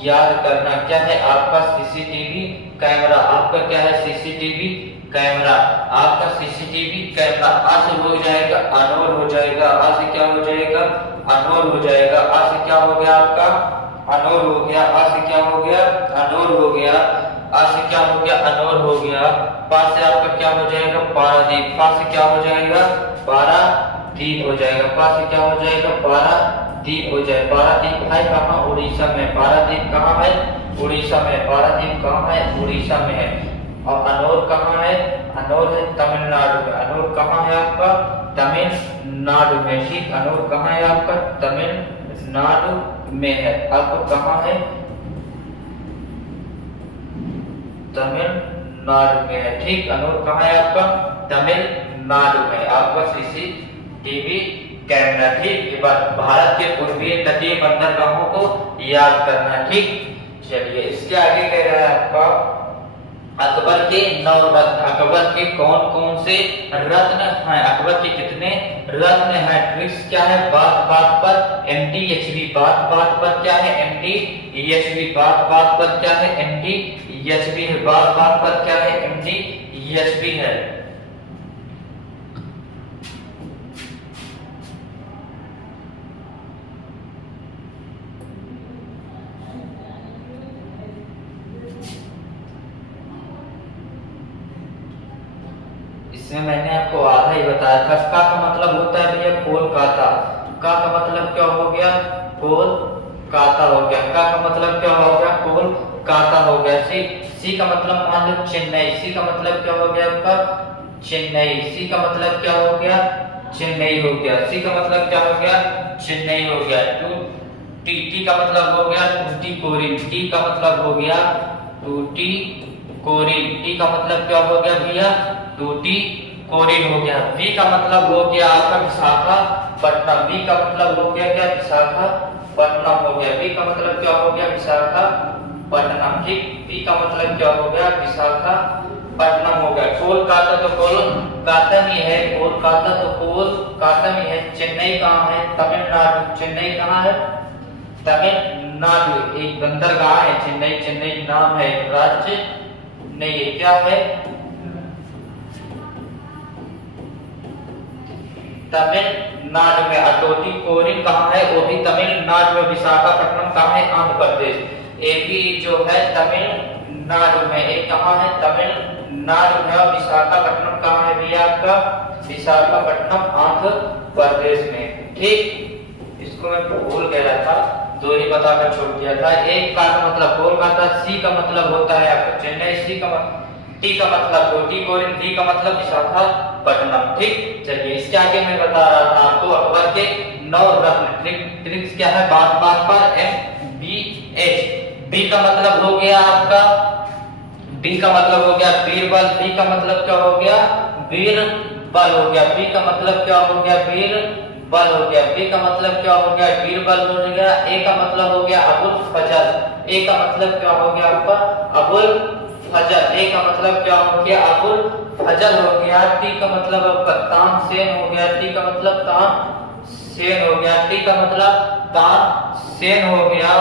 याद करना। क्या है आपका, सीसीटीवी कैमरा। आपका क्या है, सीसीटीवी कैमरा। आपका सीसीटीवी कैमरा। आ से हो जाएगा अनोर हो जाएगा। आ से क्या हो जाएगा, अनोर हो जाएगा। आ से क्या हो गया आपका, अनोर हो गया। आ से क्या हो गया, अनोर हो गया। आ से क्या हो गया, अनोर हो गया। पा से आपका क्या हो जाएगा, पारादीप। पा से क्या हो जाएगा, पारादीप हो जाएगा। पा से क्या हो जाएगा, पारादीप हो जाएगा। पारादीप है कहाँ, उड़ीसा में। पारादीप कहाँ है, उड़ीसा में। पारादीप कहाँ है, उड़ीसा में है। और अनोर कहाँ है, अनोर है तमिलनाडु में। अनोर कहाँ है आपका, तमिलनाडु में। ठीक, अनोर कहाँ है आपका, तमिलनाडु में है। आपको कहाँ है, तमिलनाडु में है। ठीक, अनूर कहाँ है आपका, तमिलनाडु में। आपका सीसीटीवी कैमरा। ठीक, ये बात भारत के पूर्वीय तटीय बंदरगाहों को याद करना। ठीक, चलिए इसके आगे कह रहा है आपका अकबर के 9 रत्न। अकबर के कौन कौन से रत्न हैं, अकबर के कितने रत्न हैं। ट्रिक्स क्या है, बात बात पर एमटीएचबी। बात बात पर क्या है, एमटीएचबी। बात बात पर क्या है, एमटीएचबी है। बात बात पर क्या है, एमटीएचबी है। इसमें मैंने आपको आधा ही बताया था। का मतलब होता है भैया कोलकाता। का मतलब क्या हो गया, कोलकाता हो गया। का मतलब क्या हो गया, कोलकाता हो गया। सी का मतलब मान लो चेन्नई। सी का मतलब क्या हो गया आपका, चेन्नई। सी का मतलब क्या हो गया, चेन्नई हो गया। सी का मतलब क्या हो गया, चेन्नई हो गया। टी का मतलब हो गया टूटीकोरिन। टी का मतलब हो गया टूटीकोरिन। टी का मतलब क्या हो गया भैया, टूटीकोरिन हो गया। वी का मतलब हो गया आपका विशाखापट्टनम। वी का मतलब हो गया क्या, विशाखापट्टनम हो गया। वी का मतलब क्या हो गया, विशाखापट्टनम। ठीक, वी का मतलब क्या हो गया, विशाखापट्टनम हो गया। कोलकाता तो कोलकाता ही है, कोलकाता तो कोलकाता ही है। चेन्नई कहाँ है, तमिलनाडु। चेन्नई कहाँ है, तमिलनाडु। एक बंदरगाह है चेन्नई। चेन्नई नाम है, राज्य नहीं है। क्या है, तमिलनाडु में। टूटीकोरिन कहाँ है, वो भी तमिलनाडु में। विशाखापट्टनम कहाँ है, आंध्र प्रदेश। ये भी जो है तमिलनाडु में। एक कहाँ है, तमिलनाडु में। और विशाखापट्टनम कहाँ है भैया आपका, विशाखापट्टनम आंध्र प्रदेश में। ठीक, इसको मैं भूल गया था, दो ही बताकर छोड़ दिया था। एक का मतलब कोलकाता, सी का मतलब होता है आपका चेन्नई। सी का टी का मतलब टूटीकोरिन, डी का मतलब विशाखापट्टनम। ठीक, चलिए इसके आगे मैं बता रहा था आपको अकबर के 9 रत्न। ट्रिक्स क्या है, बात बात पर MBH। बी का मतलब हो गया आपका, बी का मतलब हो गया बीरबल। बी का मतलब क्या हो गया, बीरबल हो गया। बी का मतलब क्या हो गया, बीरबल हो गया। बी का मतलब क्या हो गया, बीरबल हो गया। ए का मतलब हो गया अबुल फजल। ए का मतलब क्या हो गया आपका, अबुल फजल। ए का मतलब क्या हो गया अबुल फजल हो गया। टी का मतलब आपका तानसेन हो गया। टी का मतलब तानसेन हो गया। टी का मतलब तानसेन हो गया।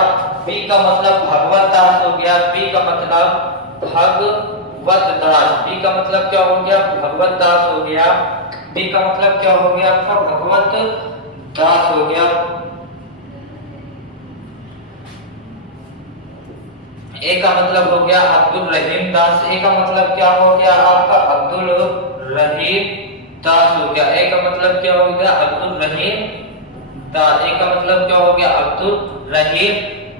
बी का मतलब भगवत दास हो गया। बी का मतलब भगवत दास। बी का मतलब क्या हो गया भगवत दास हो गया। बी का मतलब क्या हो गया आपका भगवत दास हो गया। ए का मतलब हो गया अब्दुल रहीम दास। ए का मतलब क्या हो गया आपका अब्दुल रहीम दास हो गया। ए का मतलब क्या हो गया अब्दुल रहीम दास। ए का मतलब क्या हो गया अब्दुल रहीम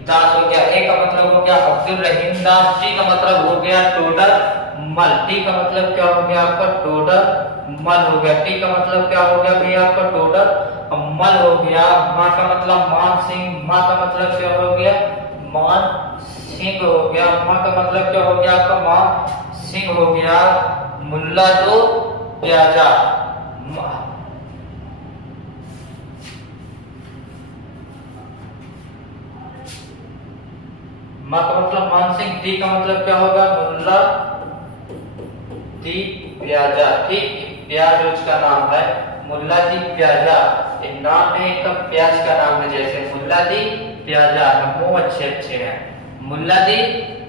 दास हो गया। ए का मतलब हो गया अब्दुल रहीम दास। टी का मतलब हो गया टोडर मल। टी का मतलब क्या हो गया आपका टोडर मल हो गया। टी का मतलब क्या हो गया भैया आपका टोडर मल हो गया। मां का मतलब मान सिंह। मां का मतलब क्या हो गया मान सिंह हो गया। मां का मतलब क्या हो गया आपका मां सिंह हो गया। मुल्ला दो प्याजा। मां का मतलब मान सिंह। टी का मतलब क्या होगा मुल्ला दी प्याजा। ठीक प्याज उसका नाम है मुल्ला दी प्याजा। एक नाम है एक प्याज का नाम है जैसे मुल्ला दी प्याजा। मुंह अच्छे अच्छे हैं मुल्ला दी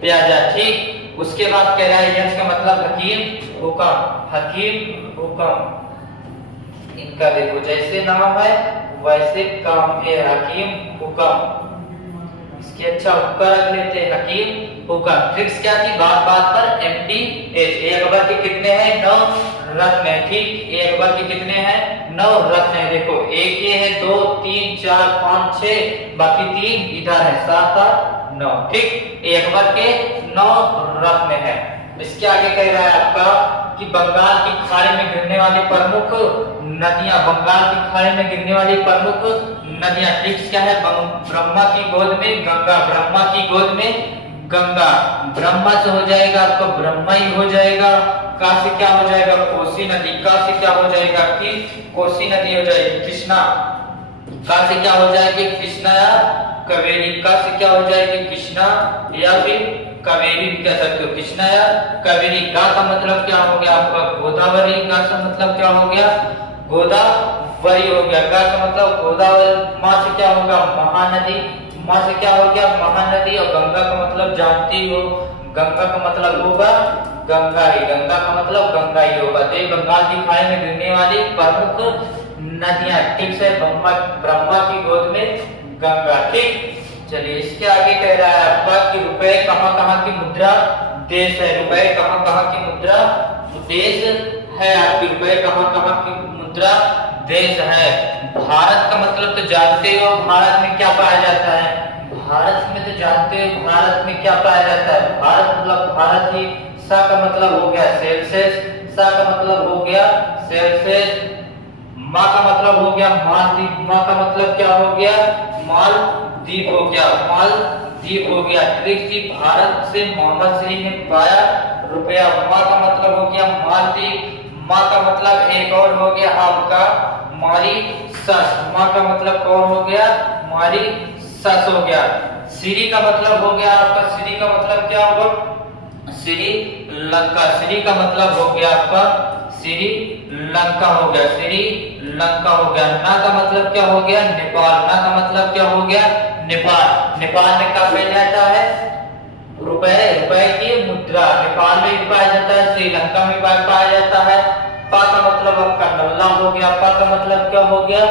प्याजा। ठीक उसके बाद कह रहा है यश का मतलब हकीम हुकम। हकीम हुकम इनका देखो जैसे नाम है वैसे काम है हकीम हुकम। इसके अच्छा उपका रख लेते हैं हकीम हुकम। ट्रिक्स क्या थी बात बात पर एमटी एच। एक अकबर के कितने हैं 9 रत्न है। ठीक एक अकबर के कितने हैं 9 रत्न है। देखो एक ये है 2 3 4 5 6 बाकी 3 इधर है 7 8 9। ठीक एक अकबर के 9 रत्न है। इसके आगे कह रहा है आपका कि बंगाल की खाड़ी में गिरने वाली प्रमुख नदियां। बंगाल की खाड़ी में गिरने वाली प्रमुख नदियां। ट्रिक्स क्या है ब्रह्मा की गोद में गंगा। ब्रह्मा की गोद में गंगा। ब्रह्मा से हो जाएगा आपका ब्रह्मा ही हो जाएगा। का से क्या हो जाएगा कोसी नदी। का से क्या हो जाएगा कि कोसी नदी हो जाएगी। कृष्णा। का से क्या हो जाएगी कृष्णा या कावेरी। का से क्या हो जाएगी कृष्णा या फिर कावेरी भी कह सकते हो कृष्णा या कावेरी। गा का मतलब क्या हो गया आपका गोदावरी। गा का मतलब क्या हो गया गोदावरी हो गया। गा का मतलब गोदावरी। मां से क्या होगा महानदी। मां से क्या हो गया महानदी। और गंगा का मतलब जानती हो गंगा का मतलब होगा गंगा ही। गंगा का मतलब गंगा ही होगा। तो ये बंगाल की खाड़ी में गिरने वाली प्रमुख नदियां। ठीक से ब्रह्मा की गोद में गंगा। ठीक चलिए इसके आगे कह रहा है आपका कि रुपए कहां कहां की मुद्रा देश है। रुपए कहां कहां की मुद्रा देश है आपकी। रुपए कहां कहां की मुद्रा देश है। भारत का मतलब तो जानते हो भारत में क्या पाया जाता है। भारत में तो जानते हो भारत में क्या पाया जाता है। भारत मतलब भारत ही। सा का मतलब हो गया सेल्सियस। सा का मतलब हो गया सेल्सियस। मां का मतलब हो गया मालदीप। मां का मतलब क्या हो गया मालदीप हो गया। मालदीप हो गया। ट्रिक्स थी भारत से मोहम्मद शरी ने पाया रुपया। मां का मतलब हो गया मालदीप। मां का मतलब एक और हो गया आपका मॉरीशस। मां का मतलब कौन हो गया मॉरीशस हो गया। श्री का मतलब हो गया आपका श्री का मतलब क्या होगा श्रीलंका। श्री का मतलब हो गया आपका श्रीलंका हो गया। श्रीलंका हो गया। ना का मतलब क्या हो गया नेपाल। ना का मतलब क्या हो गया नेपाल। नेपाल में क्या पाया जाता है रुपए। रुपए की मुद्रा नेपाल में भी पाया जाता है श्रीलंका में पाया जाता है। पा का मतलब आपका नल्ला हो गया। पा का मतलब क्या हो गया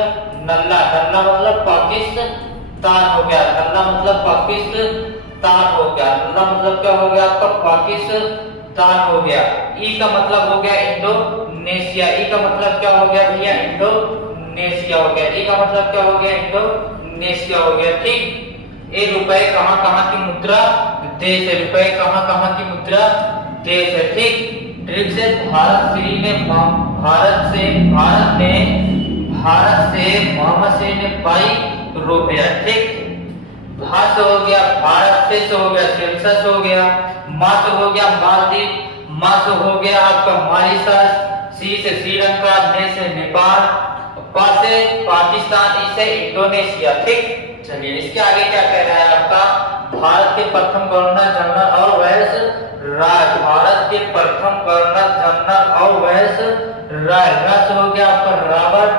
नल्ला। नल्ला मतलब पाकिस्तान हो गया। नल्ला मतलब पाकिस्तान हो गया। नल्ला मतलब क्या हो गया आपका पाकिस्तान हो गया। ई का मतलब हो गया इंडोनेशिया। ई का मतलब क्या हो गया भैया इंडोनेशिया हो गया। ई का मतलब क्या हो गया इंडोनेशिया हो गया। ठीक ये रुपए कहां कहां की मुद्रा देश है। रुपए कहां कहां की मुद्रा देश है। ठीक ट्रिक से भारत से मोहम्मद शरी ने पाई रुपया। ठीक भारत हो गया भारत से हो गया सेल्सियस हो गया। मां से हो गया मालदीव। मां से हो गया आपका मॉरिशस। सी से श्रीलंका। ने से नेपाल। पा से पाकिस्तान। ई से इंडोनेशिया। ठीक चलिए इसके आगे क्या कह रहा है आपका भारत के प्रथम गवर्नर जनरल और वायस राय, भारत के प्रथम गवर्नर जनरल और वायस राय। रस हो गया आपका रॉबर्ट,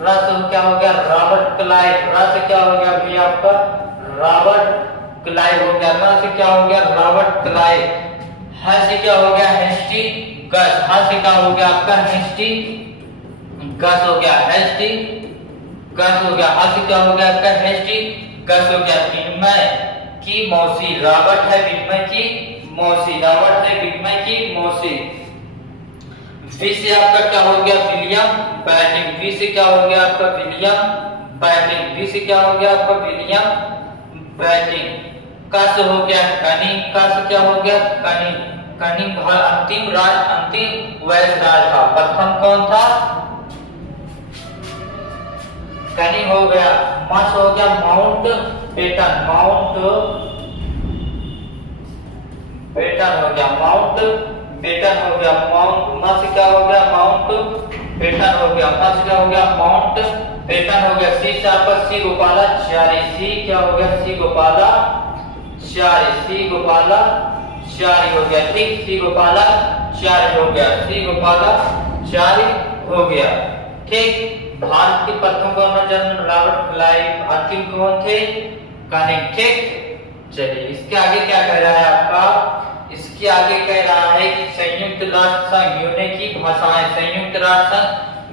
रस क्या हो गया रॉबर्ट क्लाइव, रस क्या हो गया भी आपका रॉबर्ट क्लाइव हो गया, रस क्या हो गया रॉबर्ट क्लाइव। हस क्या हो गया हेस्टी गस, हस क्या हो गया आपका हेस्टी गस हो गया, हेस्टी गस हो गया, हस क्या हो गया आपका हेस्टी गस हो गया। विनिमय की मौसी, रॉबर्ट है विनिमय की मौसी, रॉबर्ट है विनिमय की मौसी। वी से आपका क्या हो गया विलियम बैटिंग, वी से क्या हो गया आपका विलियम बैटिंग, वी से क्या हो गया आपका विलियम बैटिंग। का से हो गया कनिंग, का से क्या हो गया कनिंग, कनिंग अंतिम राज, अंतिम वायसराय था। प्रथम कौन था कनिंग हो गया। मस हो गया माउंट बेटन, माउंट बेटन हो गया, माउंट बेटन हो गया, माउंट मस क्या हो गया माउंट बेटन हो गया, मस क्या हो गया माउंट बेटन हो गया। सी से आपका सी गोपालाचारी, सी क्या हो गया सी गोपालाचारी, सी गोपालाचारी हो गया, ठीक सी गोपालाचारी हो गया, सी गोपालाचारी हो गया, ठीक। भारत के प्रथम गवर्नर जनरल रॉबर्ट क्लाइव, अंतिम कौन थे कनिंग, ठीक। चलिए इसके आगे क्या कह रहा है आपका, इसके आगे कह रहा है कि संयुक्त राष्ट्र संघ यूएनए की भाषाएं, संयुक्त राष्ट्र संघ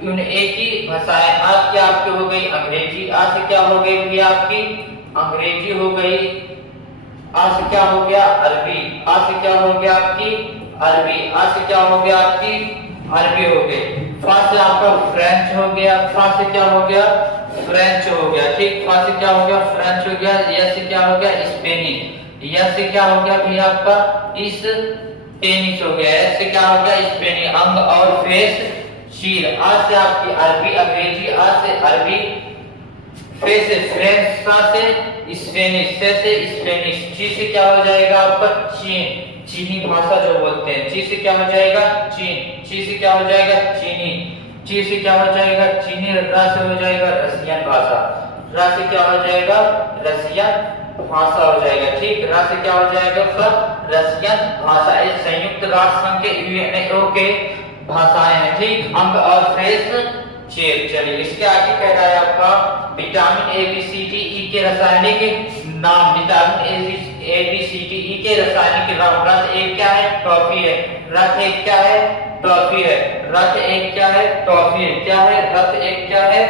यूएनए की भाषाएं। आज क्या आपकी हो गई अंग्रेजी, आज से क्या हो गई भी आपकी अंग्रेजी हो गई, आज से क्या हो गया अरबी, आज से क्या हो गया आपकी अरबी, आज से क्या हो गया आपकी अरबी हो गई। फा से आपका फ्रेंच हो गया, फा से क्या हो गया फ्रेंच हो गया, ठीक। फा से क्या हो गया फ्रेंच हो गया। यस से क्या हो गया स्पेनिश, यस से क्या हो गया भी आपका स्पेनिश हो गया, एस से क्या हो गया स्पेनिश। अंग और फेस चीर, आज से आपकी अरबी अंग्रेजी, आज से अरबी, फे से फ्रेंच, सा से स्पेनिश, से स्पेनिश। ची से क्या हो जाएगा आपका चीन, चीनी भाषा जो बोलते हैं, ची से क्या हो जाएगा चीन, ची से क्या हो जाएगा चीनी, ची से क्या हो जाएगा चीनी। रा से हो जाएगा रसियन भाषा, रा से क्या हो जाएगा रसियन भाषा हो जाएगा, ठीक। रा से क्या हो जाएगा फिर रसियन भाषा। इस संयुक्त राष्ट्र संघ के यूएनओ के भाषाएं हैं, ठीक। अंग और फ्रेश चेक। चलिए इसके आगे कह रहा है आपका vitamin A B C D E के रासायनिक नाम, vitamin A B C D E के रासायनिक नाम। रथ एक क्या है टॉफी है, रथ एक क्या है टॉफी है, रथ एक क्या है टॉफी है, क्या है रथ एक क्या है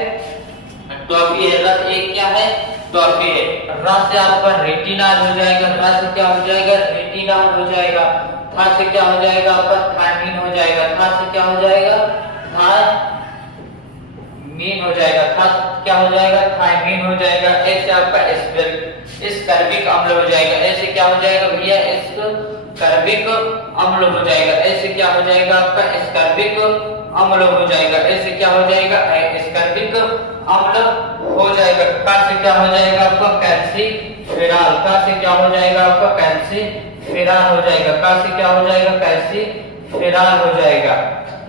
टॉफी है, रथ एक क्या है टॉफी है। रथ से आपका रेटिनॉल हो जाएगा, रथ से क्या हो जाएगा रेटिनॉल हो जाएगा। था से क्या हो जाएगा आपका थायमीन हो जाएगा, था से क्या हो जाएगा थायमीन हो जाएगा, था क्या हो जाएगा थायमीन हो जाएगा। ऐसे आपका एस्कर्बिक अम्ल हो जाएगा, ऐसे क्या हो जाएगा भैया एस्कर्बिक अम्ल हो जाएगा, ऐसे क्या हो जाएगा आपका एस्कर्बिक अम्ल हो जाएगा, ऐसे क्या हो जाएगा एस्कर्बिक अम्ल हो जाएगा। का से क्या हो जाएगा आपका कैल्सीफेरॉल, का से क्या हो जाएगा आपका कैल्सीफेरॉल हो जाएगा, का से क्या हो जाएगा कैल्सीफेरॉल हो जाएगा।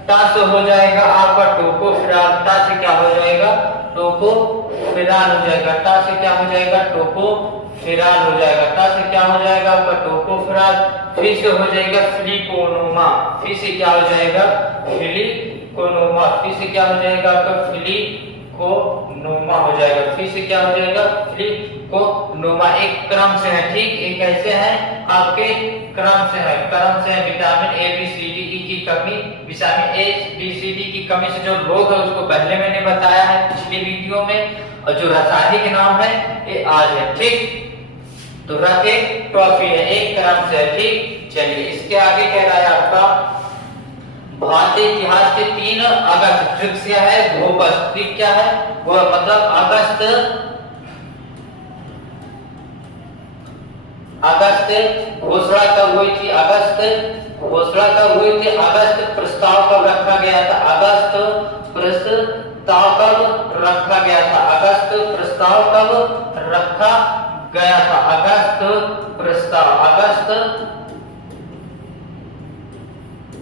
टा से हो जाएगा आपका टोकोफेरॉल, टा से क्या हो जाएगा टोकोफेरॉल हो जाएगा, टा से क्या हो जाएगा टोकोफेरॉल हो जाएगा, टा से क्या हो जाएगा आपका टोकोफेरॉल। फिर से हो जाएगा फिलिकोनोमा, फिर से क्या हो जाएगा फिलिकोनोमा, फिर से क्या हो जाएगा आपका फिलिकोनोमा हो जाएगा, फिर से क्या हो जाएगा फिलिकोनोमा। एक क्रम से है, ठीक। एक कैसे है आपके क्रम से है, क्रम से है। Vitamin A B C D E की कमी, vitamin A B C D की कमी से जो रोग है उसको पहले मैंने बताया है पिछली वीडियो में, और जो रासायनिक नाम है ये आज है, ठीक। तो रथ एक ट्रॉफी है, एक क्रम से है, ठीक। चलिए इसके आगे कह रहा है आपका भारतीय इतिहास के 3 अगस्त, ट्रिक क्या है घोषणा, ट्रिक क्या है वो मतलब अगस्त घोषणा कब हुई थी, अगस्त घोषणा कब हुई थी, अगस्त प्रस्ताव कब रखा गया था, अगस्त प्रस्ताव कब रखा गया था, अगस्त प्रस्ताव कब रखा गया था, अगस्त प्रस्ताव, अगस्त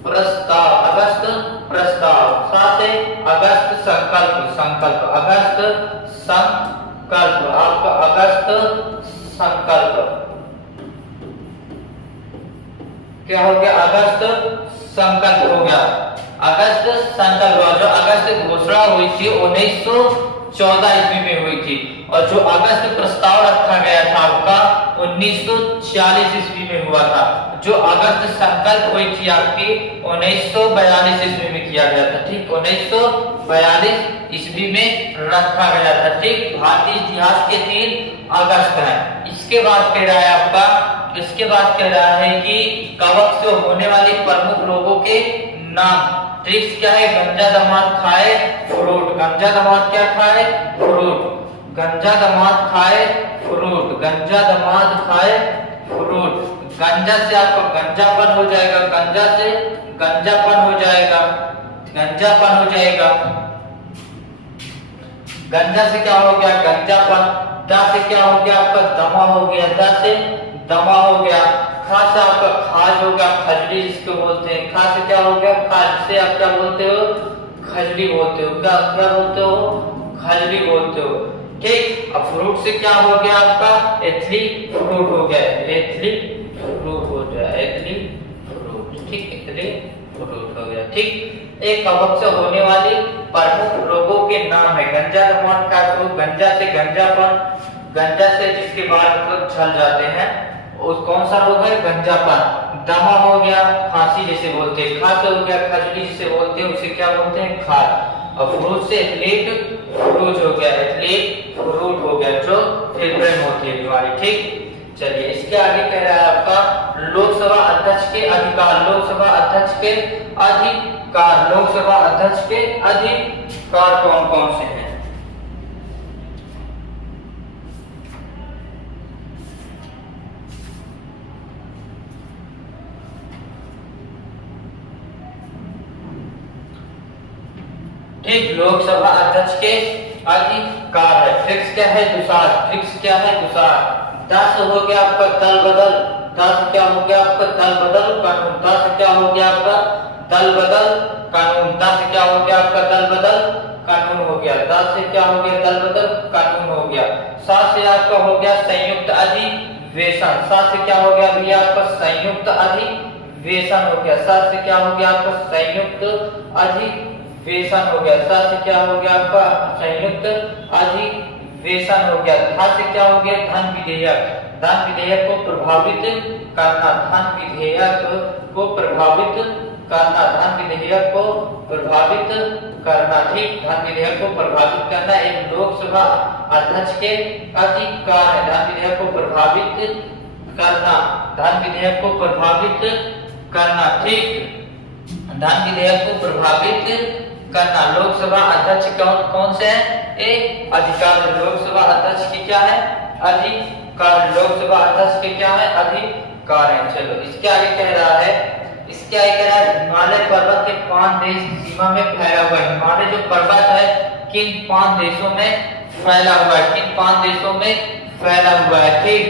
प्रस्ताव, अगस्त प्रस्ताव। साथ अगस्त संकल्प, संकल्प अगस्त कल्प, आपका अगस्त संकल्प, क्या हो गया, अगस्त संकल्प हो गया, अगस्त संकल्प। जो अगस्त घोषणा हुई थी 1914 ईस्वी में हुई थी, और जो अगस्त प्रस्ताव रखा गया था आपका 1940 ईस्वी में हुआ था। जो अगस्त संकल्प हुई थी आपकी 1942 ईस्वी में किया गया था, ठीक, 1942 ईस्वी में रखा गया था, ठीक। भारतीय इतिहास के 3 अगस्त है। इसके बाद कह रहा है आपका, इसके बाद कह रहा है कि कवक से होने वाले प्रमुख रोगों के नाम। ट्रिक्स क्या है, गंजा दामाद खाए फ्रूट, गंजा दामाद क्या खाए, फ्रूट, गंजा दामाद खाए फ्रूट, गंजा दामाद खाए फ्रूट। गंजा से आपको गंजापन हो जाएगा, गंजा से गंजापन हो जाएगा, गंजापन हो जाएगा। गंजा से क्या हो गया, गंजापन। दा से क्या हो गया आपका, दमा हो गया, दा से दमा हो गया। खा से आपका खाज हो गया, खजली जिसको बोलते हैं। खा से क्या हो गया, खाज से आप क्या बोलते हो, खजली बोलते हो, क्या क्या बोलते हो, खजली बोलते हो, ठीक। अब फ्रूट से क्या हो गया आपका, एथली फ्रूट हो गया, एथली फ्रूट हो गया, एथली फ्रूट, ठीक, एथली फ्रूट हो गया, ठीक। एक कवक से होने वाली प्रमुख रोगों के नाम है, गंजा दामाद का रोग, गंजा से गंजापन, गंजा से जिसके बाल मतलब छल जाते हैं, उस कौन सा रोग है, गंजापन। दमा हो गया, खांसी जिसे बोलते हैं। खांसी हो गया, खजली जिसे बोलते हैं, उसे क्या बोलते हैं, खाज। और फ्रूट से एथलीट फ्रूट हो गया, एथलीट फ्रूट हो गया, जो फेब्रिन होती है बीमारी, ठीक। चलिए इसके आगे कह रहा है आपका लोकसभा अध्यक्ष के अधिकार, लोकसभा अध्यक्ष के अधिकार, लोकसभा अध्यक्ष के अधिकार कौन कौन से हैं। ठीक, लोकसभा अध्यक्ष के अधिकार है। ट्रिक्स क्या है, दुसार, ट्रिक्स क्या है, दुसार। 10 हो गया आपका दल बदल, 10 क्या हो गया आपका दल बदल कानून, 10 क्या हो गया आपका दल बदल कानून, 10 क्या हो गया आपका दल बदल कानून हो गया, 10 से क्या हो गया, दल बदल कानून हो गया। 7 से आपका हो गया संयुक्त अधिवेशन, 7 से क्या हो गया भैया आपका संयुक्त अधिवेशन हो गया, 7 से क्या हो गया आपका संयुक्त अधिवेशन हो गया, 7 से क्या हो गया आपका संयुक्त अधिवेशन हो गया। धा से क्या हो गया, धन विधेयक, धन विधेयक को प्रभावित करना, धन विधेयक को प्रभावित करना, धन विधेयक को प्रभावित करना, ठीक, धन विधेयक को प्रभावित करना एक लोकसभा अध्यक्ष के अधिकार है। धन विधेयक को प्रभावित करना, धन विधेयक को प्रभावित करना, ठीक, धन विधेयक को प्रभावित करना। लोकसभा अध्यक्ष कौन कौन से हैं, एक अधिकार, लोकसभा अध्यक्ष की क्या है, अधिकार, लोकसभा अध्यक्ष के क्या है, अधिकार है। चलो इसके आगे कह रहा है, इसके आगे कह रहा है हिमालय पर्वत के 5 देश सीमा में फैला हुआ है। हिमालय जो पर्वत है किन 5 देशों में फैला हुआ है, किन 5 देशों में फैला हुआ है, ठीक।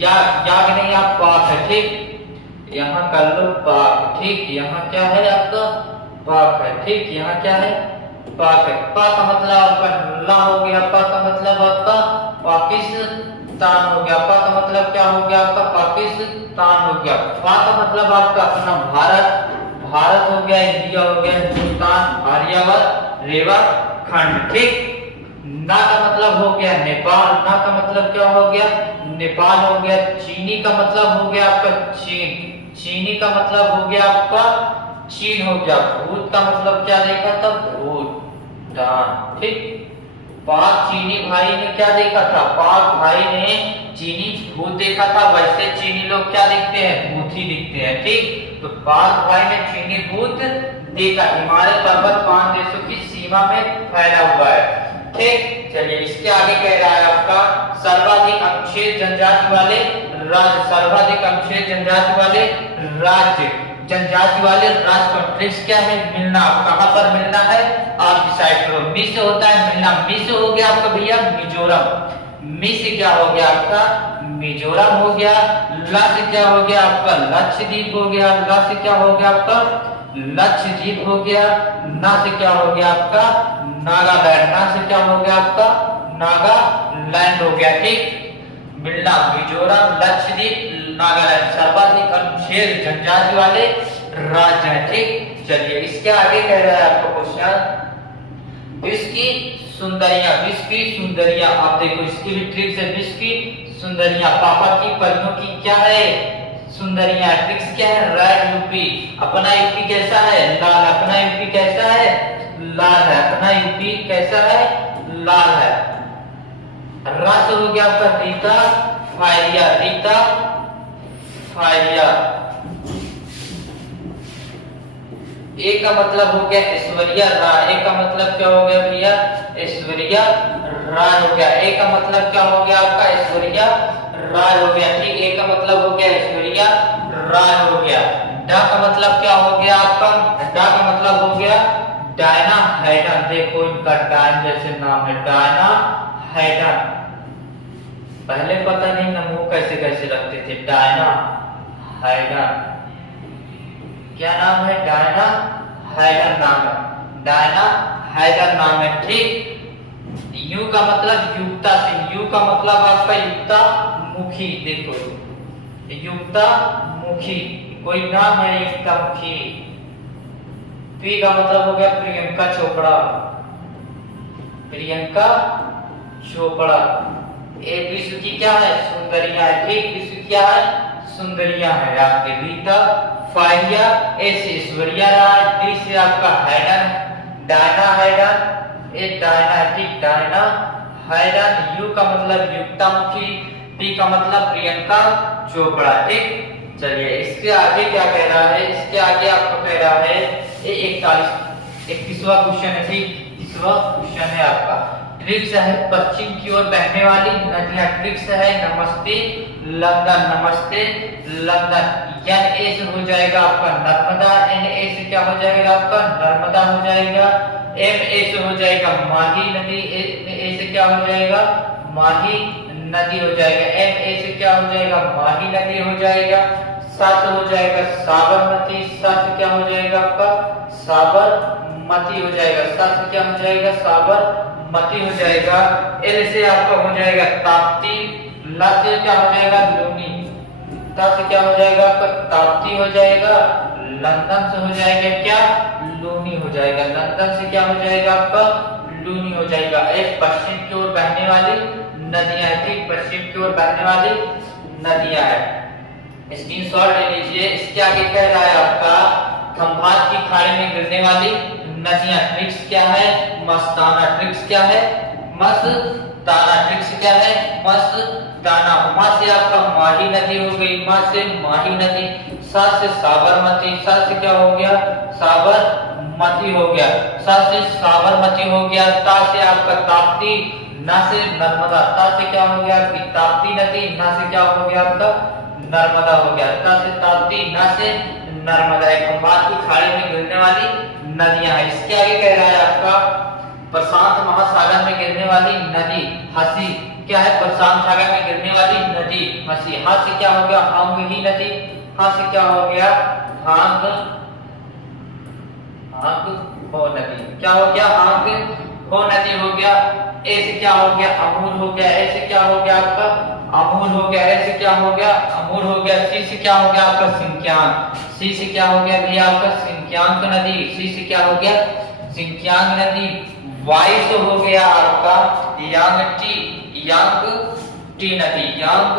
याग नहीं, आप पाक है, ठीक, यहाँ कर लो पाक, ठीक, यहाँ क्या है आपका पाक है, ठीक, यहाँ क्या है पाक है। पाक का मतलब आपका ला हो गया, पाक का मतलब आपका पाकिस्तान हो गया, पाक का मतलब क्या हो गया आपका पाकिस्तान हो गया। पाक का मतलब आपका अपना भारत, भारत हो गया, इंडिया हो गया, हिंदुस्तान, आर्यावर्त, रेवाखंड, ठीक। ना का मतलब हो गया नेपाल, ना का मतलब क्या हो गया नेपाल हो गया। चीनी का मतलब हो गया आपका चीन, चीनी का मतलब हो गया आपका चीन हो गया। भूत का मतलब क्या देखा था, भूटान, ठीक। पाक चीनी भाई ने क्या देखा था, पाक भाई ने चीनी भूत देखा था, वैसे चीनी लोग क्या दिखते हैं, भूत ही दिखते हैं, ठीक। तो पाक भाई ने चीनी भूत देखा। हिमालय पर्वत 5 देशों की सीमा में फैला हुआ है, ठीक। चलिए इसके आगे कह रहा है आपका सर्वाधिक अनुच्छेद जनजाति वाले राज्य, सर्वाधिक अनुच्छेद जनजाति वाले राज्य, जनजाति वाले राज्य का ट्रिक्स क्या है, मिलना। कहां पर मिलना है आप डिसाइड करो। मी से होता है मिलना, मी से हो गया आपका भैया मिजोरम, मी से क्या हो गया आपका मिजोरम हो गया। ला से क्या हो गया आपका लक्षद्वीप हो गया, ला से क्या हो गया आपका लक्षद्वीप हो गया। ना से क्या हो गया आपका नागालैंड, ना से क्या हो गया आपका नागालैंड हो गया, ठीक। मिलना मिजोरम, लक्षद्वीप, नागालैंड सर्वाधिक अनुच्छेद जनजाति वाले राज्य हैं, ठीक। चलिए इसके आगे कह रहा है आपको क्वेश्चन, विश्व की सुंदरियां, विश्व की सुंदरियां। आप देखो इसकी भी ट्रिक्स है, विश्व की सुंदरियां, पापा की परियों की क्या है, सुंदरियां। ट्रिक्स क्या है, रेड यूपी। अपना यूपी कैसा है, लाल। अपना यूपी कैसा है, लाल है। अपना यूपी कैसा है, लाल है। रस हो गया आपका रीता फायरिया, रीता फायरिया। ए का मतलब हो गया ऐश्वर्या राय। ए का मतलब क्या हो गया भैया, ऐश्वर्या राय हो गया। ए का मतलब क्या हो गया आपका, ऐश्वर्या राय हो गया, ठीक। ए का मतलब हो गया ऐश्वर्या राय हो गया। डा का मतलब क्या हो गया आपका, डा का मतलब हो गया डायना हैडन। देखो इनका डायन जैसे नाम है, डायना हैडन। पहले पता नहीं ना मुंह कैसे कैसे रखते थे, डायना हैडन। क्या नाम है, डायना हैडन नाम है, डायना हैडन नाम है, ठीक। यू का मतलब युक्ता सिंह। यू का मतलब आपका युक्ता मुखी। देखो युक्ता मुखी, कोई नाम है युक्ता मुखी। पी का मतलब हो गया प्रियंका चोपड़ा, प्रियंका चोपड़ा। ए विश्व की क्या है, सुंदरियां है, ठीक। विश्व क्या है, सुंदरियां है आपके। रीता फायरिया, ए से ऐश्वर्या राय, डी से आपका हैडन, डायना हैडन, ए डायना, ठीक, डायना हैडन। यू का मतलब युक्तामुखी, पी का मतलब प्रियंका चोपड़ा, ठीक। चलिए इसके आगे क्या कह रहा है, इसके आगे आपको कह रहा है 31वां क्वेश्चन है, ठीक। 31वां क्वेश्चन है आपका, ट्रिक्स है पश्चिम की ओर बहने वाली नदियां। ट्रिक्स है नमस्ते लंदन, नमस्ते लंदन। एन ए से हो जाएगा आपका नर्मदा, एन ए से क्या हो जाएगा आपका नर्मदा हो जाएगा। एम ए से हो जाएगा माही नदी, ए से क्या हो जाएगा माही नदी हो जाएगा। एम ए से क्या हो जाएगा माही नदी हो जाएगा। सा से हो जाएगा साबरमती, सा से क्या हो जाएगा आपका साबरमती हो जाएगा। सा से क्या हो जाएगा साबरमती हो जाएगा। एल से आपका हो जाएगा ताप्ती, ला से क्या हो जाएगा लूनी, ता से क्या हो जाएगा आपका ताप्ती हो जाएगा। लंदन से हो जाएगा क्या लूनी हो जाएगा। लंदन से क्या हो जाएगा आपका लूनी हो जाएगा। एक पश्चिम की ओर बहने वाली नदियां, ठीक, पश्चिम की ओर बहने वाली नदियां है। स्क्रीनशॉट ले लीजिए। इसके आगे कह रहा है आपका खंभात की खाड़ी में गिरने वाली नदियां। ट्रिक्स क्या है मस्ताना। ट्रिक्स क्या है मस्ताना। ट्रिक्स क्या है मस्ताना। मा से आपका माही नदी हो गई, मा से माही नदी। सा से साबरमती, सा से क्या हो गया साबरमती हो गया। सा से साबरमती हो गया। ता से आपका ताप्ती, ना से नर्मदा। ता से क्या हो गया आपकी ताप्ती नदी, ना से क्या हो गया आपका नर्मदा हो गया। ता से ताप्ती, ना से नर्मदा। खंभात की खाड़ी में गिरने वाली नदियां है। इसके आगे कह रहा है आपका प्रशांत महासागर में गिरने वाली नदी हंसी। क्या है प्रशांत सागर में गिरने वाली नदी हंसी। हाँ से क्या हो गया हांगही नदी। हाँ से क्या हो गया हांग हो नदी। क्या हो गया हांग हो नदी हो गया। ए से क्या हो गया अमूल हो गया। ए से क्या हो गया आपका अमूल हो गया। ए से क्या हो गया अमूल हो गया। सी से क्या हो गया आपका सिंक्यांग। सी से क्या हो गया भैया आपका सिंक्यांग नदी। सी से क्या हो गया सिंक्यांग नदी। वाई से हो गया आपका यांगटी, यांग टी नदी, यांग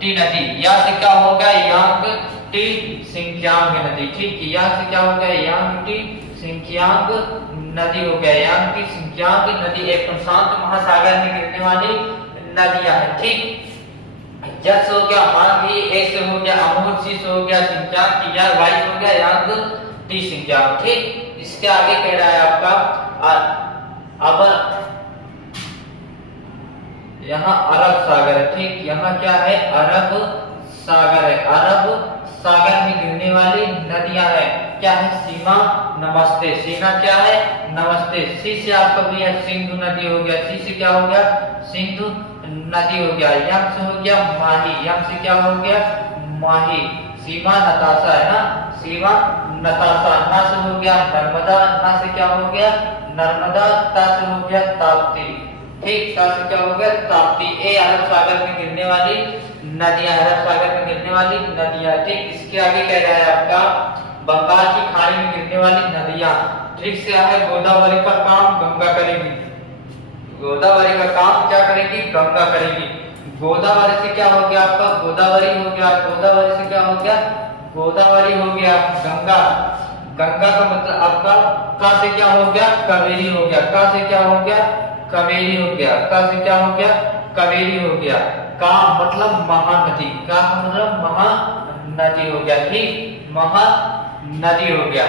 टी नदी। या से क्या हो गया यांग टी सिंक्यांग नदी, ठीक है। या से क्या हो गया यांग टी सिंक्यांग नदी हो गया। यांग टी सिंक्यांग नदी एक प्रशांत महासागर में गिरने वाली नदियां है, ठीक। जस हो गया हांगी, ए से हो गया अमूल, सी से हो गया सिंक्यांग की, या वाई से हो गया यांग टी सिंक्यांग, ठीक। इसके आगे कह रहा है आपका अब यहाँ अरब सागर है, ठीक। यहाँ क्या है अरब सागर है। अरब सागर में गिरने वाली नदियां है। क्या है सीमा नमस्ते। सीमा क्या है नमस्ते। सी से आपका भी सिंधु नदी हो गया। सी से क्या हो गया सिंधु नदी हो गया। यम से हो गया माही। यम से क्या हो गया माही। सीमा नताशा है ना, सीमा नताशा। ना से हो गया नर्मदा, ना से क्या हो गया नर्मदा, ता से हो गया ताप्ती, ठीक, ता से क्या हो गया ताप्ती। ए अरब सागर में गिरने वाली नदियां, अरब सागर में गिरने वाली नदियां, ठीक। इसके आगे कह रहा है आपका बंगाल की खाड़ी में गिरने वाली नदियां, ठीक से है गोदावरी का काम गंगा करेगी, गोदावरी का काम क्या करेगी गंगा करेगी। गोदावरी से क्या हो गया आपका गोदावरी हो गया, गोदावरी से क्या हो गया गोदावरी हो गया गंगा, गंगा का मतलब आपका का से क्या हो गया कावेरी हो गया, का से क्या हो गया कावेरी हो गया, का से क्या हो गया कावेरी हो गया। का मतलब महानदी, का मतलब महानदी हो गया, ठीक, महानदी हो गया।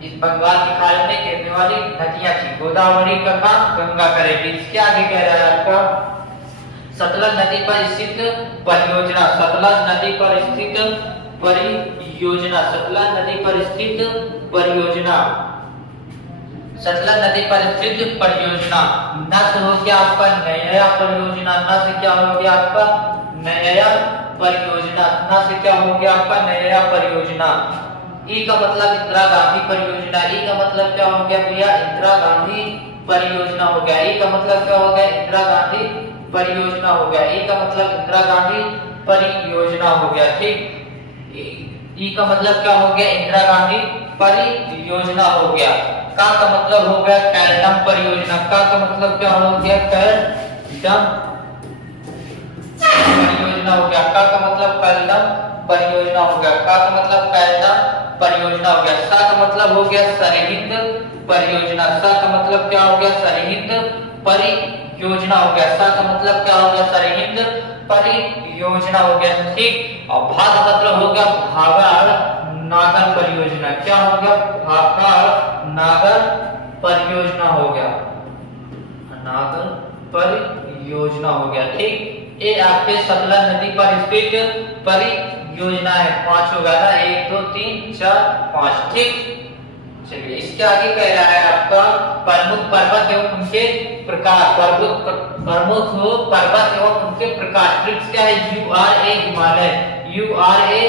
इस बंगाल की खाड़ी में गिरने वाली नदियां थी, गोदावरी का काम गंगा करेगी। इसके आगे कह रहा है आपका सतलज नदी पर स्थित परियोजना, सतलज नदी पर स्थित परियोजना, सतलज नदी पर स्थित परियोजना, सतलज नदी पर स्थित परियोजना। न से हो गया आपका नया परियोजना, न से क्या हो गया आपका नया परियोजना, न से क्या हो गया आपका नया परियोजना। ई का मतलब इंदिरा गांधी परियोजना, ई का मतलब क्या हो गया भैया इंदिरा गांधी परियोजना हो गया, ई का मतलब क्या हो गया इंदिरा गांधी परियोजना हो गया, ई का मतलब इंदिरा गांधी परियोजना हो गया, ठीक। ई का मतलब क्या हो गया इंदिरा गांधी परियोजना हो गया। का मतलब हो गया कैल्डम परियोजना, का मतलब क्या हो गया कैल्डम परियोजना हो गया, का मतलब कैल्डम परियोजना हो गया, का मतलब कैल्डम परियोजना हो गया। सा का मतलब हो गया सरहिंद परियोजना, सा का मतलब क्या हो गया सरहिंद परियोजना हो गया, सा का मतलब क्या हो गया सरहिंद परियोजना हो गया, ठीक। और भा का मतलब हो गया भागड़ नागर परियोजना, क्या हो गया भागड़ नागर परियोजना हो गया, नागर परियोजना हो गया, ठीक। ये आपके सतलज नदी पर स्थित परियोजना है, 5 हो गया ना, 1 2 3 4 5, ठीक। चलिए इसके आगे कह रहा है आपका प्रमुख पर्वत एवं उनके प्रकार, प्रमुख पर्वत एवं उनके प्रकार, ट्रिक्स क्या है URA Himalaya, URA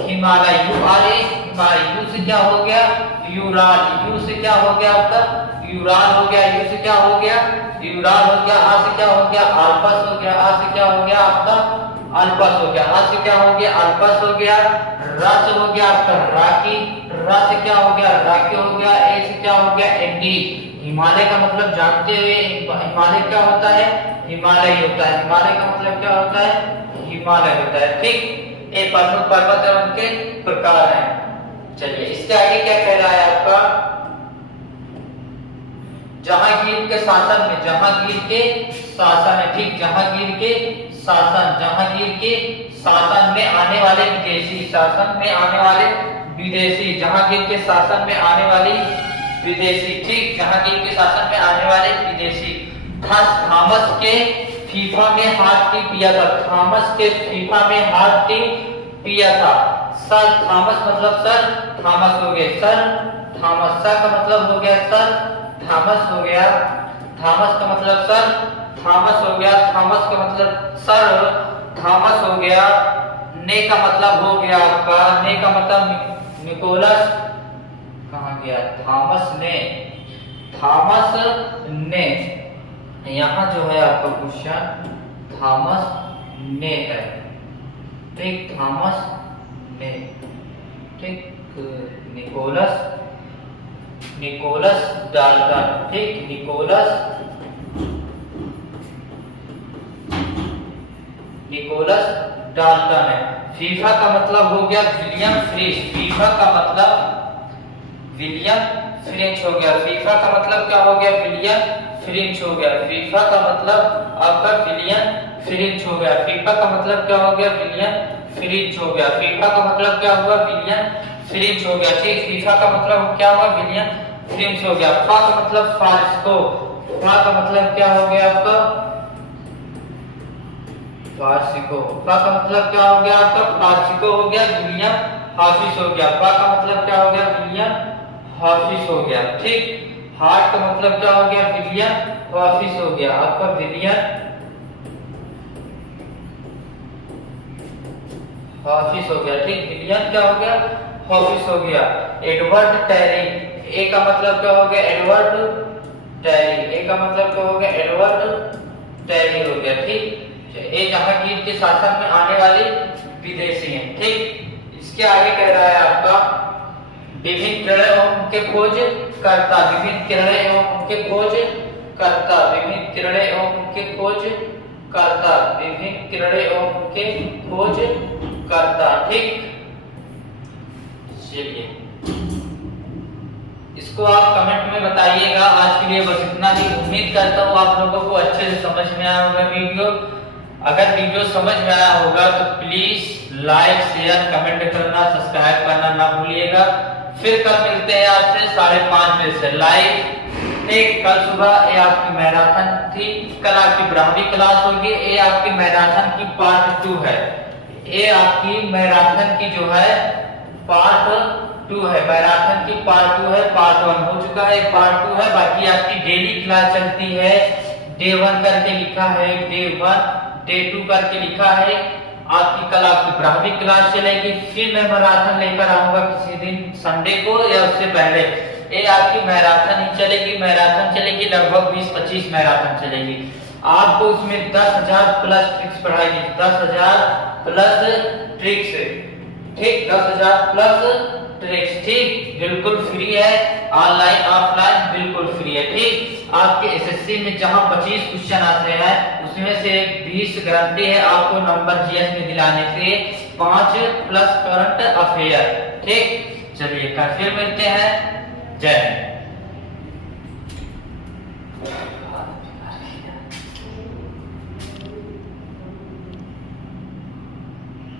Himalaya, URA Himalaya. You से क्या हो गया यूराल, यू से क्या हो गया आपका यूराल हो गया, यू से क्या हो गया यूराल हो गया। आ से क्या हो गया आल्पस हो गया, आ से क्या हो गया आपका अल्पस हो गया, आ से क्या हो गया अल्पस हो गया। रा से हो गया आपका राकी, रा से क्या हो गया राकी हो गया। ए से क्या हो गया एंडी। हिमालय का मतलब जानते हुए हिमालय क्या होता है हिमालय होता है, हिमालय का मतलब क्या होता है हिमालय होता है, ठीक। ये प्रमुख पर्वत है उनके प्रकार हैं। चलिए इसके आगे क्या कह रहा है आपका जहांगीर के शासन में, जहांगीर के शासन है, ठीक। जहांगीर के शासन, जहांगीर के शासन में आने वाले विदेशी, शासन में आने वाले विदेशी, जहांगीर के शासन में आने वाली विदेशी, ठीक। जहांगीर के शासन में आने वाले विदेशी। थॉमस के फीफा में हाथ टिप पिया था, थॉमस के फीफा में हाथ टिप पिया था। सर थॉमस मतलब सर थॉमस हो गए, सर थॉमस। सर का मतलब हो गया सर थॉमस हो गया, थॉमस का मतलब सर थॉमस हो गया, थॉमस का मतलब सर थॉमस हो गया। ने का मतलब हो गया आपका, ने का मतलब निकोलस, कहाँ गया थॉमस ने, थॉमस ने। यहाँ जो है आपका क्वेश्चन थॉमस ने है, ठीक। थॉमस ने, ठीक। निकोलस, निकोलस डाल्टन, ठीक। निकोलस, निकोलस डाल्टन है। फीफा का मतलब हो गया विलियम फ्रिंच, फीफा का मतलब विलियम फ्रिंच हो गया। फीफा का मतलब क्या हो गया विलियम फ्रिंच हो गया, फीफा का मतलब आपका विलियम फ्रिंच हो गया। फीफा का मतलब क्या हो गया विलियम फ्रिंच हो गया, फीफा का मतलब क्या हुआ विलियम फ्रिंच हो गया, ठीक। फीफा का मतलब क्या हुआ विलियम फ्रिंच हो गया। फा का मतलब फारिस्को, फा का मतलब क्या हो गया आपका फारसिको, फा का मतलब क्या हो गया आपका फारसिको हो गया। विलियम हाफिज हो गया, फा का मतलब क्या हो गया विलियम हाफिज हो गया, ठीक। हार्ट का मतलब क्या हो गया विलियम हाफिज हो गया आपका विलियम ऑफिस हो गया, ठीक। विलियम क्या हो गया, ऑफिस हो गया। एडवर्ड टेरी, ए का मतलब क्या हो गया, एडवर्ड टेरी, ए का मतलब क्या हो गया, एडवर्ड टेरी हो गया, ठीक। ये जहांगीर के शासन में आने वाले विदेशी हैं, ठीक। इसके आगे कह रहा है आपका विभिन्न किरण एवं उनके खोज करता, विभिन्न किरण एवं उनके खोज करता, विभिन्न किरण एवं उनके खोज करता, विभिन्न किरण एवं उनके खोज करता, ठीक। चलिए इसको आप कमेंट में बताइएगा। आज के लिए बस इतना ही। उम्मीद करता हूँ आप लोगों को अच्छे से समझ में आया होगा वीडियो। अगर वीडियो समझ में आया होगा तो प्लीज लाइक, शेयर, कमेंट करना, सब्सक्राइब करना ना भूलिएगा। फिर कल मिलते हैं आपसे 5:30 बजे से लाइव, ठीक। कल सुबह ये आपकी मैराथन थी, कल आपकी ब्राह्मणी क्लास होगी। ये आपकी मैराथन की पार्ट 2 है। ये आपकी मैराथन की जो है पार्ट 2 है, मैराथन की पार्ट 2 है। पार्ट 1 हो चुका है, पार्ट 2 है। बाकी आपकी डेली क्लास चलती है। डे 1 करके लिखा है, डे 1, डे 2 करके लिखा है। आपकी कल आपकी ब्राह्मणी क्लास चलेगी। फिर मैं मैराथन लेकर आऊंगा किसी दिन संडे को या उससे पहले। ये आपकी मैराथन ही चलेगी, मैराथन चलेगी लगभग 20-25 मैराथन चलेगी। आपको उसमें 10,000 प्लस ट्रिक्स पढ़ाएगी, 10,000 प्लस ट्रिक्स, ठीक। 10,000 प्लस ट्रिक्स, ठीक। बिल्कुल फ्री है, ऑनलाइन ऑफलाइन बिल्कुल फ्री है, ठीक। आपके एसएससी में जहां 25 क्वेश्चन आते हैं उसमें से 20 गारंटी है आपको नंबर जीएस में दिलाने से, 5 प्लस करंट अफेयर, ठीक। चलिए कल फिर मिलते हैं। जय हिंद।